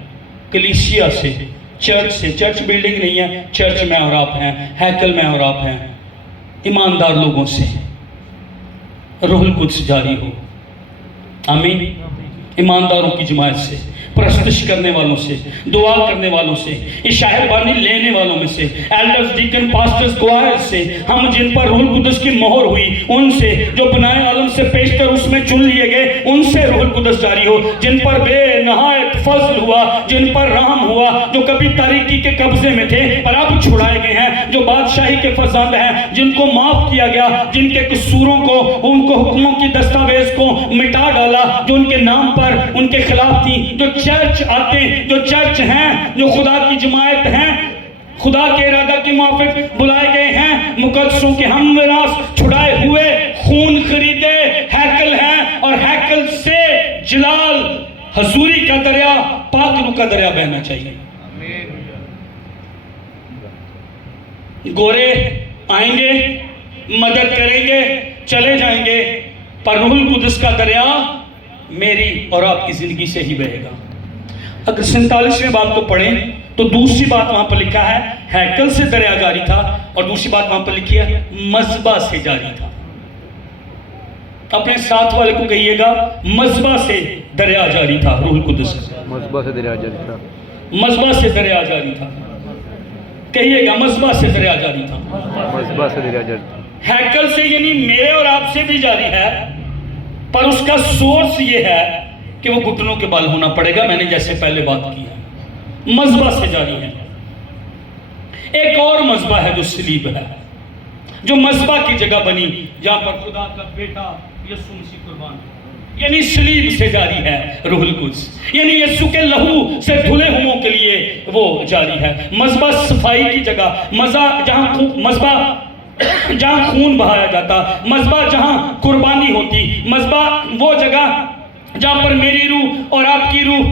کلیسیا سے, چرچ سے. چرچ بلڈنگ نہیں ہے, چرچ میں اور آپ ہیں, ہیکل میں اور آپ ہیں. ایماندار لوگوں سے روح القدس جاری ہو. آمین. ایمانداروں کی جماعت سے, پرستش کرنے والوں سے, دعا کرنے والوں سے, اشاعت بانی لینے والوں میں سے, ایلڈرز, ڈیکن, پاسٹرز, کوائر سے, ہم جن پر روح القدس کی مہر ہوئی ان سے, جو بنائے عالم سے پیش کر اس میں چن لیے گئے ان سے روح القدس جاری ہو. جن پر بے نہایت فضل ہوا, جن پر رحم ہوا, جو کبھی تاریکی کے قبضے میں تھے پر اب چھڑائے گئے ہیں, جو بادشاہی کے فرزند ہیں, جن کو معاف کیا گیا, جن کے قصوروں کو, ان کو حکموں کی دستاویز کو مٹا ڈالا جو ان کے نام پر ان کے خلاف تھی. جو چرچ آتے, جو چرچ ہیں, جو خدا کی جماعت ہیں, خدا کے ارادہ کے موافق بلائے گئے ہیں, مقدسوں کے ہم میراث, چھڑائے ہوئے, خون خریدے ہیکل ہیں, اور ہیکل سے جلال, حضوری کا دریا, پاک روح کا دریا بہنا چاہیے. گورے آئیں گے, مدد کریں گے, چلے جائیں گے, پر روح القدس کا دریا میری اور آپ کی زندگی سے ہی بہے گا. اگر 47ویں بات کو پڑھیں تو دوسری بات وہاں پر لکھا ہے ہیکل سے دریا جاری تھا, اور دوسری بات وہاں پر لکھی ہے مذبح سے جاری تھا. اپنے ساتھ والے کو کہیے گا مذبح سے دریا جاری تھا. روح القدس مذبح سے دریا جاری تھا. مذبح سے دریا جاری تھا. کہیے گا مذبح سے دریا جاری تھا. مذبح سے دریا جاری تھا. ہیکل سے یعنی میرے اور آپ سے بھی جاری ہے, پر اس کا سورس یہ ہے کہ وہ گھٹنوں کے بل ہونا پڑے گا. میں نے جیسے پہلے بات کی ہے, مذبح سے جاری ہے. ایک اور مذبح ہے جو صلیب ہے, جو مذبح کی جگہ بنی جہاں پر خدا کا بیٹا یسوع مسیح قربان ہے. یعنی صلیب سے جاری ہے روح القدس, یعنی یسوع کے لہو سے دھلے ہوں کے لیے وہ جاری ہے. مذبح صفائی کی جگہ, مذبح جہاں خون بہایا جاتا, مذبح جہاں قربانی ہوتی, مذبح وہ جگہ جہاں پر میری روح اور آپ کی روح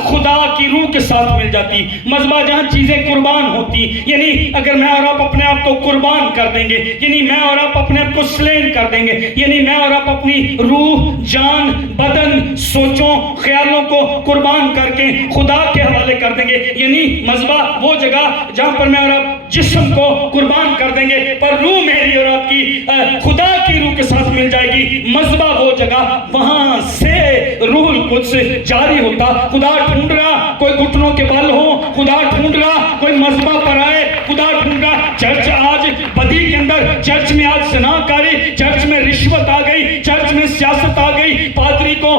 خدا کی روح کے ساتھ مل جاتی, مذبح جہاں چیزیں قربان ہوتی. یعنی اگر میں اور آپ اپنے آپ کو قربان کر دیں گے, یعنی میں اور آپ اپنے آپ کو سلین کر دیں گے, یعنی میں اور آپ اپنی روح, جان, بدن, سوچوں, خیالوں کو قربان کر کے خدا کے حوالے کر دیں گے. یعنی مذبح وہ جگہ جہاں پر میں اور آپ جسم کو قربان کر دیں گے پر روح میری اور آپ کی خدا کی روح کے ساتھ مل جائے گی. مذبح وہ جگہ, وہاں سے روح القدس جاری ہوتا. خدا ڈھونڈ رہا کوئی گھٹنوں کے بل ہو, خدا ڈھونڈ رہا کوئی مذبح پر آئے, خدا ڈھونڈ رہا. چرچ آج بدی کے اندر, چرچ میں آج زناکاری, چرچ میں رشوت آ گئی, چرچ میں سیاست آ گئی, پادری کو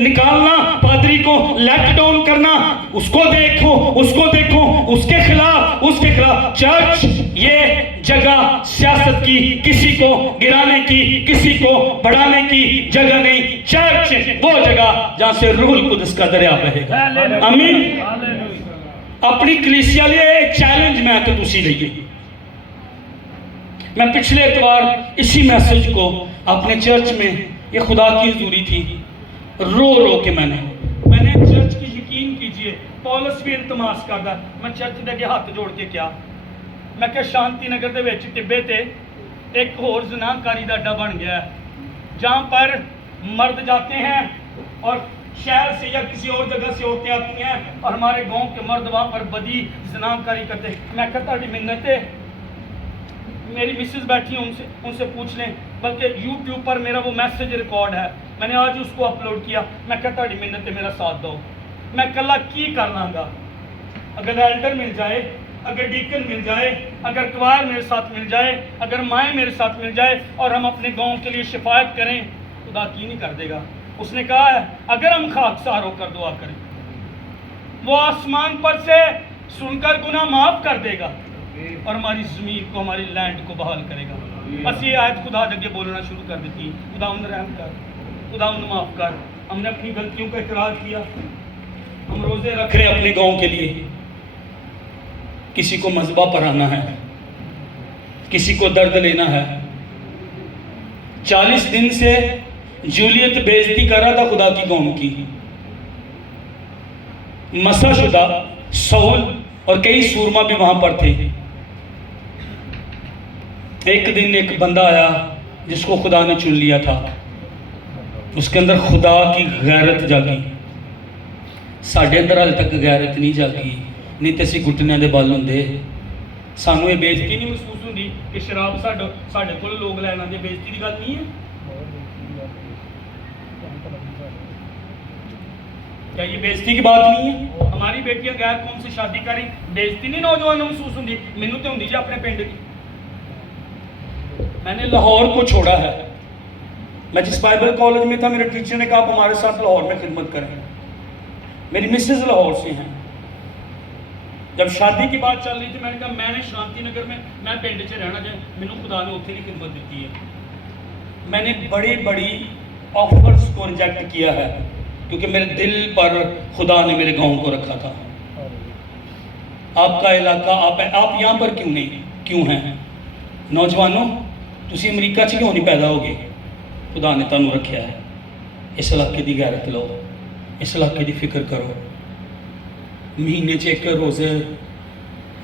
نکالنا, پادری کو لیٹ ڈاؤن کرنا, اس کو دیکھو, اس کو دیکھو, اس کے خلاف, اس کے خلاف. چرچ یہ جگہ سیاست کی, کسی کو گرانے کی, کسی کو بڑھانے کی جگہ نہیں. چرچ وہ جگہ جہاں سے روح القدس کا دریا بہے گا. آمین. اپنی کلیسیا لیے ایک چیلنج میں کہ تسی لئیے. میں پچھلے اتوار اسی میسج کو اپنے چرچ میں, یہ خدا کی حضوری تھی, رو رو کے میں نے چرچ کی, یقین کیجئے پولس بھی التماس کردا, میں چرچ دے کے ہاتھ جوڑ کے کیا, میں کہ شانتی نگر دے وچ ٹبے تے ایک اور زناکاری دا اڈا بن گیا ہے جہاں پر مرد جاتے ہیں اور شہر سے یا کسی اور جگہ سے عورتیں آتی ہیں اور ہمارے گاؤں کے مرد وہاں پر بدی زناکاری کرتے ہیں. میں کہتا ہوں منت ہے, میری مسز بیٹھی ہیں, ان سے پوچھ لیں, بلکہ یوٹیوب پر میرا وہ میسج ریکارڈ ہے, میں نے آج اس کو اپلوڈ کیا. میں کہتا ہوں منت ہے میرا ساتھ دو, میں کلا کی کرنا گا. اگر ایلڈر مل جائے, اگر ڈیکن مل جائے, اگر کوائر میرے ساتھ مل جائے, اگر مائیں میرے ساتھ مل جائے اور ہم اپنے گاؤں کے لیے شفاعت کریں, خدا کی نہیں کر دے گا. اس نے کہا ہے اگر ہم خاکسار ہو کر دعا کریں وہ آسمان پر سے سن کر گناہ معاف کر دے گا اور ہماری زمین کو, ہماری لینڈ کو بحال کرے گا. بس یہ آیت خدا جگہ بولنا شروع کر دیتی, خداوند رحم کر, خداوند معاف کر. ہم نے اپنی غلطیوں کا اقرار کیا, ہم روزے رکھ رہے ہیں اپنے گاؤں کے لیے, کسی کو مذبح پر آنا ہے, کسی کو درد لینا ہے. 40 دن سے جولیت بےعزتی کر رہا تھا خدا کی قوم کی. مسح شدہ سول اور کئی سورما بھی وہاں پر تھے. ایک دن ایک بندہ آیا جس کو خدا نے چن لیا تھا, اس کے اندر خدا کی غیرت جاگی. ساڑھے اندر حال تک غیرت نہیں جاگی, نہیں تو اسی گھٹنے دے بال ہوندے. سانو یہ بےعزتی نہیں محسوس ہوندی کہ شراب ساڈے کول لوگ لینا دے, بےعزتی کی گل نہیں ہے. کیا یہ بےعزتی کی بات نہیں ہے؟ ہماری بیٹیاں غیر قوم سے شادی کریں, بےعزتی نہیں نوجوانوں محسوس ہوندی؟ مینوں تے ہوندی جی اپنے پنڈ کی. میں نے لاہور کو چھوڑا ہے, میں جس بائبل کالج میں تھا میرے ٹیچر نے کہا آپ ہمارے ساتھ لاہور میں خدمت کریں. میری مسز لاہور سے ہیں. جب شادی کی بات چل رہی تھی میں نے کہا میں نے شانتی نگر میں پنڈ سے رہنا چاہے, مینوں خدا نے اتنے کی خدمت دیتی ہے. میں نے بڑی آفرز کو ریجیکٹ کیا ہے کیونکہ میرے دل پر خدا نے میرے گاؤں کو رکھا تھا. آپ کا علاقہ, آپ یہاں پر کیوں ہیں نوجوانوں؟ تسی امریکہ چ کیوں نہیں پیدا ہو گئے؟ خدا نے تانوں رکھیا ہے. اس علاقے دی غیرت لو, اس علاقے دی فکر کرو. مہینے چ ایک روزے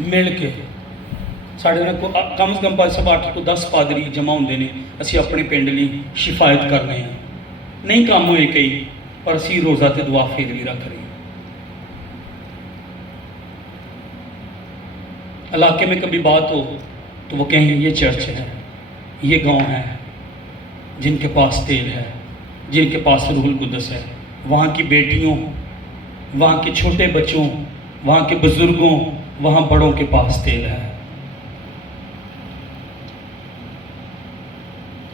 مل کے ساڑھے کم از کم 8 تو 10 پادری جمع ہوندے نے, اسی اپنے پنڈ لی شفایت کر رہے ہیں. نہیں کام ہوئے کئی پر اسی روزہ تے دعا فیدلی رکھ رہے ہیں. علاقے میں کبھی بات ہو تو وہ کہیں یہ چرچ ہے, یہ گاؤں ہے جن کے پاس تیل ہے, جن کے پاس روح القدس ہے. وہاں کی بیٹیوں, وہاں کے چھوٹے بچوں, وہاں کے بزرگوں, وہاں بڑوں کے پاس تیل ہے.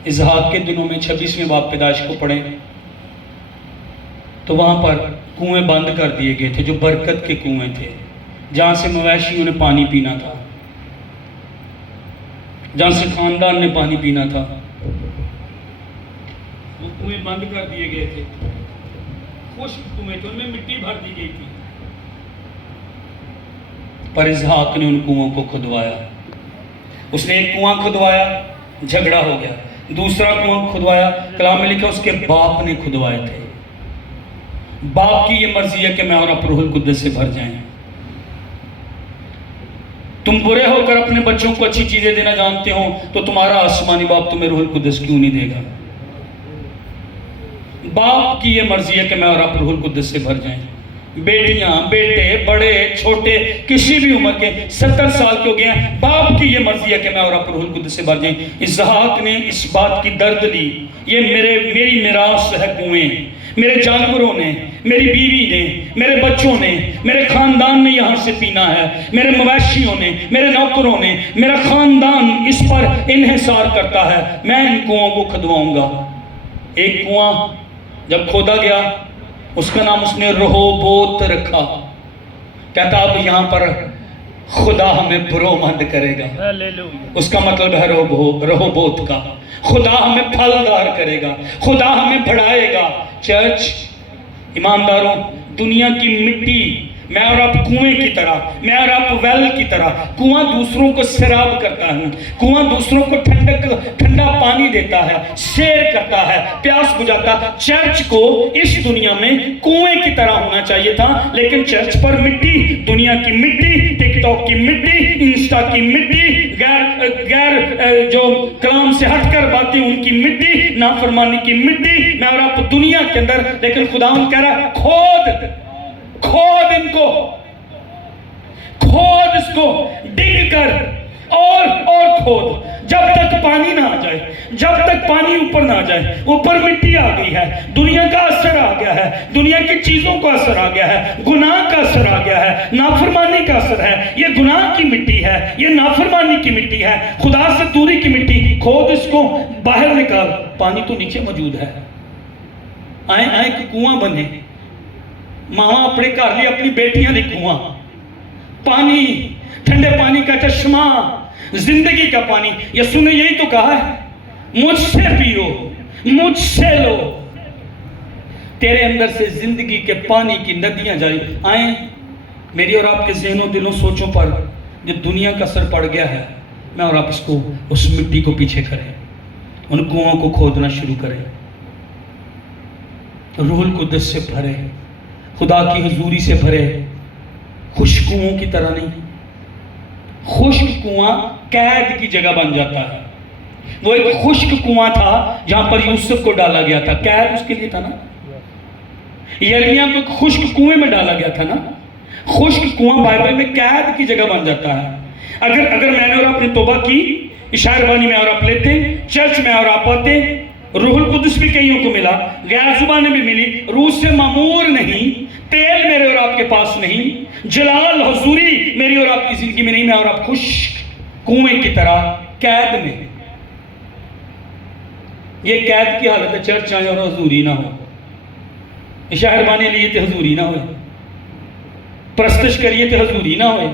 اسحاق کے دنوں میں 26ویں باب پیدائش کو پڑھیں, تو وہاں پر کنویں بند کر دیے گئے تھے جو برکت کے کنویں تھے، جہاں سے مویشیوں نے پانی پینا تھا، جہاں سے خاندان نے پانی پینا تھا، وہ کنویں بند کر دیے گئے تھے، خشک کنویں تھے، ان میں مٹی بھر دی گئی تھی۔ پر اسحاق نے ان کنووں کو کھدوایا۔ اس نے ایک کنواں کھدوایا، جھگڑا ہو گیا۔ دوسرا کنواں کھدوایا، کلام میں لکھا اس کے باپ نے کھدوائے تھے۔ باپ کی یہ مرضی ہے کہ میں اور آپ روح القدس سے بھر جائیں۔ تم برے ہو کر اپنے بچوں کو اچھی چیزیں دینا جانتے ہو تو تمہارا آسمانی باپ تمہیں روح القدس کیوں نہیں دے گا؟ باپ کی یہ مرضی ہے کہ میں اور آپ روح القدس سے بھر جائیں۔ بیٹیاں، بیٹے، بڑے، چھوٹے، کسی بھی عمر کے، 70 سال کے ہو گئے ہیں، باپ کی یہ مرضی ہے کہ میں اور آپ روح القدس سے بھر جائیں۔ اسحاق نے اس بات کی درد لی، یہ میری میراث ہے کنویں، میرے جانوروں نے، میری بیوی نے، میرے بچوں نے، میرے خاندان نے یہاں سے پینا ہے، میرے مویشیوں نے، میرے نوکروں نے، میرا خاندان اس پر انحصار کرتا ہے، میں ان کنووں کو کھدواؤں گا۔ ایک کنواں جب کھودا گیا، اس کا نام اس نے رہوبوت رکھا۔ کہتا اب یہاں پر خدا ہمیں برومند کرے گا، اس کا مطلب ہے رہوبوت کا، خدا ہمیں پھلدار کرے گا، خدا ہمیں بڑھائے گا۔ چرچ، ایمانداروں، دنیا کی مٹی، میں اور آپ کنویں کی طرح، میں اور آپ ویل کی طرح، کنواں دوسروں کو سیراب کرتا ہے، کنواں دوسروں کو ٹھنڈا پانی دیتا ہے، سیر کرتا ہے، پیاس بجھاتا ہے۔ چرچ کو اس دنیا میں کنویں کی طرح ہونا چاہیے تھا، لیکن چرچ پر مٹی، دنیا کی مٹی، ٹک ٹاک کی مٹی، انسٹا کی مٹی، غیر جو کلام سے ہٹ کر باتیں ان کی مٹی، نافرمانی کی مٹی، میں اور آپ دنیا کے اندر، لیکن خدا ہم کہہ رہا ہے کھود ان کو، کھود اس کو، ڈگ کر اور کھود، جب تک پانی نہ آ جائے، جب تک پانی اوپر نہ آ جائے۔ اوپر مٹی آ گئی ہے، دنیا کا اثر آ گیا ہے، دنیا کی چیزوں کا اثر آ گیا ہے، گناہ کا اثر آ گیا ہے، نافرمانی کا اثر ہے۔ یہ گناہ کی مٹی ہے، یہ نافرمانی کی مٹی ہے، خدا سے دوری کی مٹی۔ کھود اس کو، باہر نکال، پانی تو نیچے موجود ہے۔ آئیں کہ کنواں بنے، ماں اپنے گھر لیے اپنی بیٹیاں نے کنواں، پانی، ٹھنڈے پانی کا چشمہ، زندگی کا پانی۔ یسوع نے یہی تو کہا ہے، مجھ سے پیو، مجھ سے لو، تیرے اندر سے زندگی کے پانی کی ندیاں جاری۔ آئیں میری اور آپ کے ذہنوں، دلوں، سوچوں پر جو دنیا کا اثر پڑ گیا ہے، میں اور آپ اس مٹی کو پیچھے کریں، ان کنووں کو کھودنا شروع کریں، روح القدس سے بھرے، خدا کی حضوری سے بھرے، خشک کنووں کی طرح نہیں۔ خشک کنواں قید کی جگہ بن جاتا ہے۔ وہ ایک خشک کنواں تھا جہاں پر یوسف کو ڈالا گیا تھا، قید اس کے لیے تھا نا۔ یرمیہ کو خشک کنویں میں ڈالا گیا تھا نا۔ خشک کنواں بائبل میں قید کی جگہ بن جاتا ہے۔ اگر میں نے اور آپ نے توبہ کی، اشارہ بانی میں اور آپ لیتے، چرچ میں اور آپ آتے، روح القدس بھی کئیوں کو ملا، غیر زبانیں بھی ملی، روح سے معمور نہیں، تیل میرے اور آپ کے پاس نہیں، جلال حضوری میری اور آپ کی زندگی میں نہیں، میں اور آپ خشک کنویں کی طرح قید میں۔ یہ قید کی حالت ہے، چرچ آئے اور حضوری نہ ہو، اشارہ بانی لیے تو حضوری نہ ہوئے، پرستش کریے تو حضوری نہ ہوئے،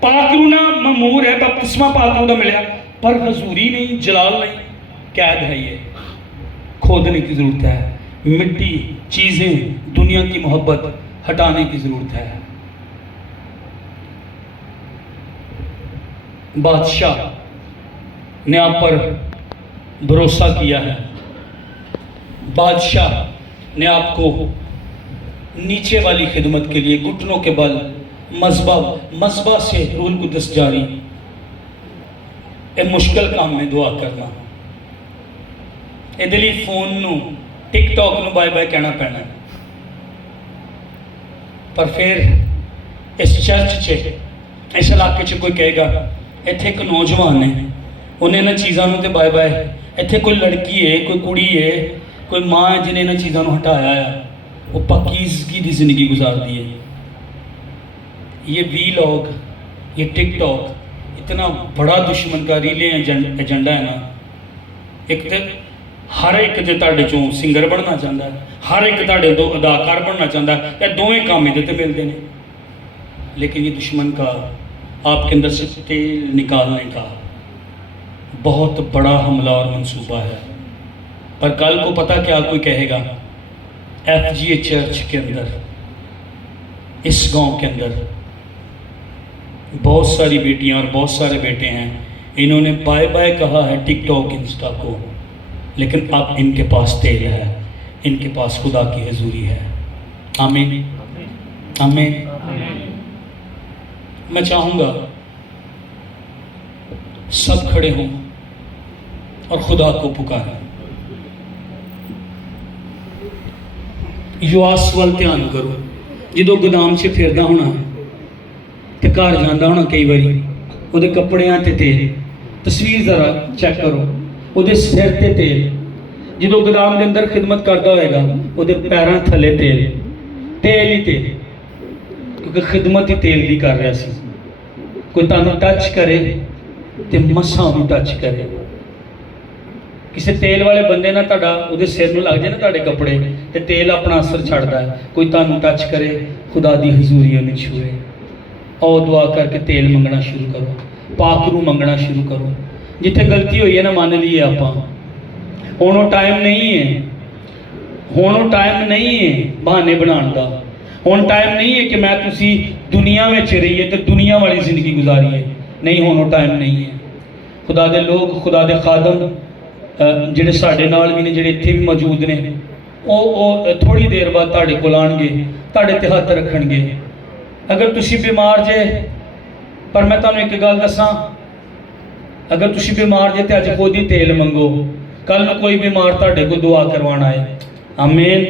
پاک رونا معمور ہے، بپتسمہ پاک رونا ملیا، پر حضوری نہیں، جلال نہیں، قید ہے۔ یہ کھودنے کی ضرورت ہے، مٹی، چیزیں، دنیا کی محبت ہٹانے کی ضرورت ہے۔ بادشاہ نے آپ پر بھروسہ کیا ہے، بادشاہ نے آپ کو نیچے والی خدمت کے لیے گھٹنوں کے بل مذبح سے روح القدس جاری، اے مشکل کام میں دعا کرنا، ادھر فون نو ٹک ٹاک نو بائے بائے کہنا پینا۔ پر پھر اس چرچ چے، اس علاقے چے کوئی کہے گا ایتھے ایک نوجوان ہے، انہیں نہ چیزاں نو تے بائے بائے، ایتھے کوئی لڑکی ہے، کوئی کڑی ہے، کوئی ماں ہے جنہیں نہ چیزاں نو ہٹایا ہے، وہ پاکیزگی دی زندگی گزار دی ہے۔ یہ ویلاگ، یہ ٹک ٹاک اتنا بڑا دشمن کا ریلے ایجنڈا ہے نا۔ ایک تو ہر ایک جو تہاڈے چوں سنگر بننا چاہتا ہے، ہر ایک تہاڈے تو اداکار بننا چاہتا ہے، یہ دونوں کام ادھر تے ملتے ہیں، لیکن یہ دشمن کا آپ کے اندر سے تیل نکالنے کا بہت بڑا حملہ اور منصوبہ ہے۔ پر کل کو پتہ کیا کوئی کہے گا، ایف جی اے چرچ کے اندر، اس گاؤں کے اندر بہت ساری بیٹیاں اور بہت سارے بیٹے ہیں، انہوں نے بائے بائے کہا ہے ٹک ٹاک انسٹا کو، لیکن اب ان کے پاس تیل ہے، ان کے پاس خدا کی حضوری ہے۔ آمین آمین۔ میں چاہوں گا سب کھڑے ہوں اور خدا کو پکاریں۔ یواس وال دھیان کرو، جدو گودام سے پھردا ہونا تے گھر جاندا ہونا کئی واری، وہ کپڑیاں تے تیل، تصویر ذرا چیک کرو، وہ سر تے تیل، جدو گودام دے اندر خدمت کرتا ہوئے گا وہ پیراں تھلے تیل، تیل ہی تیل، کیونکہ خدمت ہی تیل دی کر رہا سی۔ کوئی تانوں ٹچ کرے تے مساں بھی ٹچ کرے، کسی تیل والے بندے نہ تہاڈا وہ سر نوں لگ جائے نا تہاڈے کپڑے تے تیل اپنا اثر چھڑدا ہے، کوئی تانوں ٹچ کرے خدا دی حضوری انہیں چھوئے، او دعا کر کے تیل منگنا شروع کرو، پاک روح منگنا شروع کرو۔ جتھے غلطی ہوئی ہے نا مان لیے آپاں، ہن وہ ٹائم نہیں ہے، ہن وہ ٹائم نہیں ہے بہانے بنان دا، ہن ٹائم نہیں ہے کہ میں تسی دنیا میں رہیے تو دنیا والی زندگی گزاریے، نہیں ہن وہ ٹائم نہیں ہے۔ خدا دے لوگ، خدا دے خادم جڑے ساڈے نال بھی نے، جڑے اتھے بھی موجود نے، وہ تھوڑی دیر بعد تہاڈے کول آن گے، تہاڈے تے ہاتھ رکھن گے۔ اگر تسی بیمار جے، پر میں تانوں ایک گل دساں، اگر تسی بیمار جے تے اج خود ہی تیل منگو، کل میں کوئی بیمار تہاڈے کو دعا کروانا ہے۔ آمین۔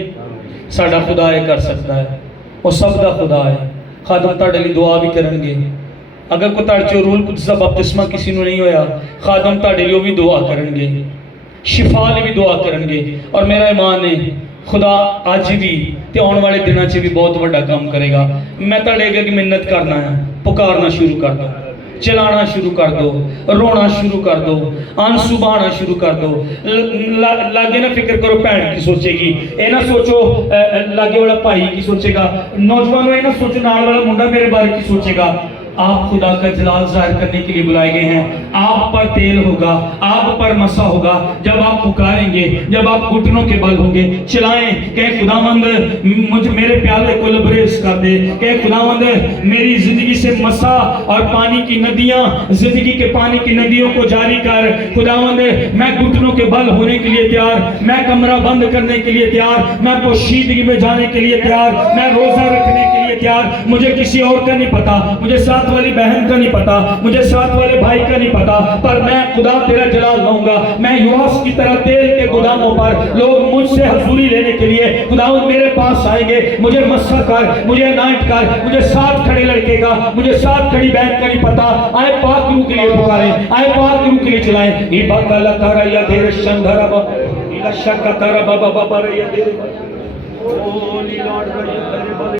ساڈا خدا یہ کر سکتا ہے، وہ سب دا خدا ہے، خادم تہاڈے لیے دعا بھی کرن گے۔ اگر کوئی تہاڈے چوں روح القدس دا بپتسمہ کسی نوں نہیں ہویا، خادم تہاڈے لیے بھی دعا کرن گے، شفا لیے بھی دعا کرن گے، اور میرا ایمان ہے خدا آج بھی تے آنے والے دنوں سے بھی بہت بڑا کام کرے گا۔ میں تہاڈے اگے منت کرنا ہے، پکارنا شروع کر دو، چلانا شروع کر دو، رونا شروع کر دو، آنسو بہانا شروع کر دو۔ لاگے نہ فکر کرو بہن کی سوچے گی، اے نہ سوچو لاگے والا بھائی کی سوچے گا، نوجوانوں اے نہ سوچو نال والا منڈا میرے بارے کی سوچے گا۔ آپ خدا کا جلال ظاہر کرنے کے لیے بلائے گئے ہیں۔ آپ پر تیل ہوگا، آپ پر مسا ہوگا، جب آپ پکاریں گے، جب آپ گھٹنوں کے بل ہوں گے، چلائیں کہ خداوند مجھ میرے پیالے کو لبریز کر دے، کہ خداوند میری زندگی سے مسا اور پانی کی ندیاں، زندگی کے پانی کی ندیوں کو جاری کر۔ خداوند میں گھٹنوں کے بل ہونے کے لیے تیار، میں کمرہ بند کرنے کے لیے تیار، میں پوشیدگی میں جانے کے لیے تیار، میں روزہ رکھنے کے لیے تیار۔ مجھے کسی اور کا نہیں پتا، مجھے ساتھ والی بہن کا نہیں پتا، مجھے ساتھ والے بھائی کا نہیں پتا، پر میں خدا تیرا جلال لاؤں گا۔ میں یواس کی طرح تیل کے گوداموں پر لوگ مجھ سے حضوری لینے کے لیے خداوند میرے پاس آئیں گے۔ مجھے مسا کر، مجھے انائٹ کر، مجھے ساتھ کھڑے لڑکے کا، مجھے ساتھ کھڑی بہن کا نہیں پتا۔ آئے پاک روح کے لیے پکاریں، آئے پاک روح کے لیے چلائیں۔ ایبا کالا تارا یا دیر شندھرا با ایلا شکا تارا بابا بابا ریا دیر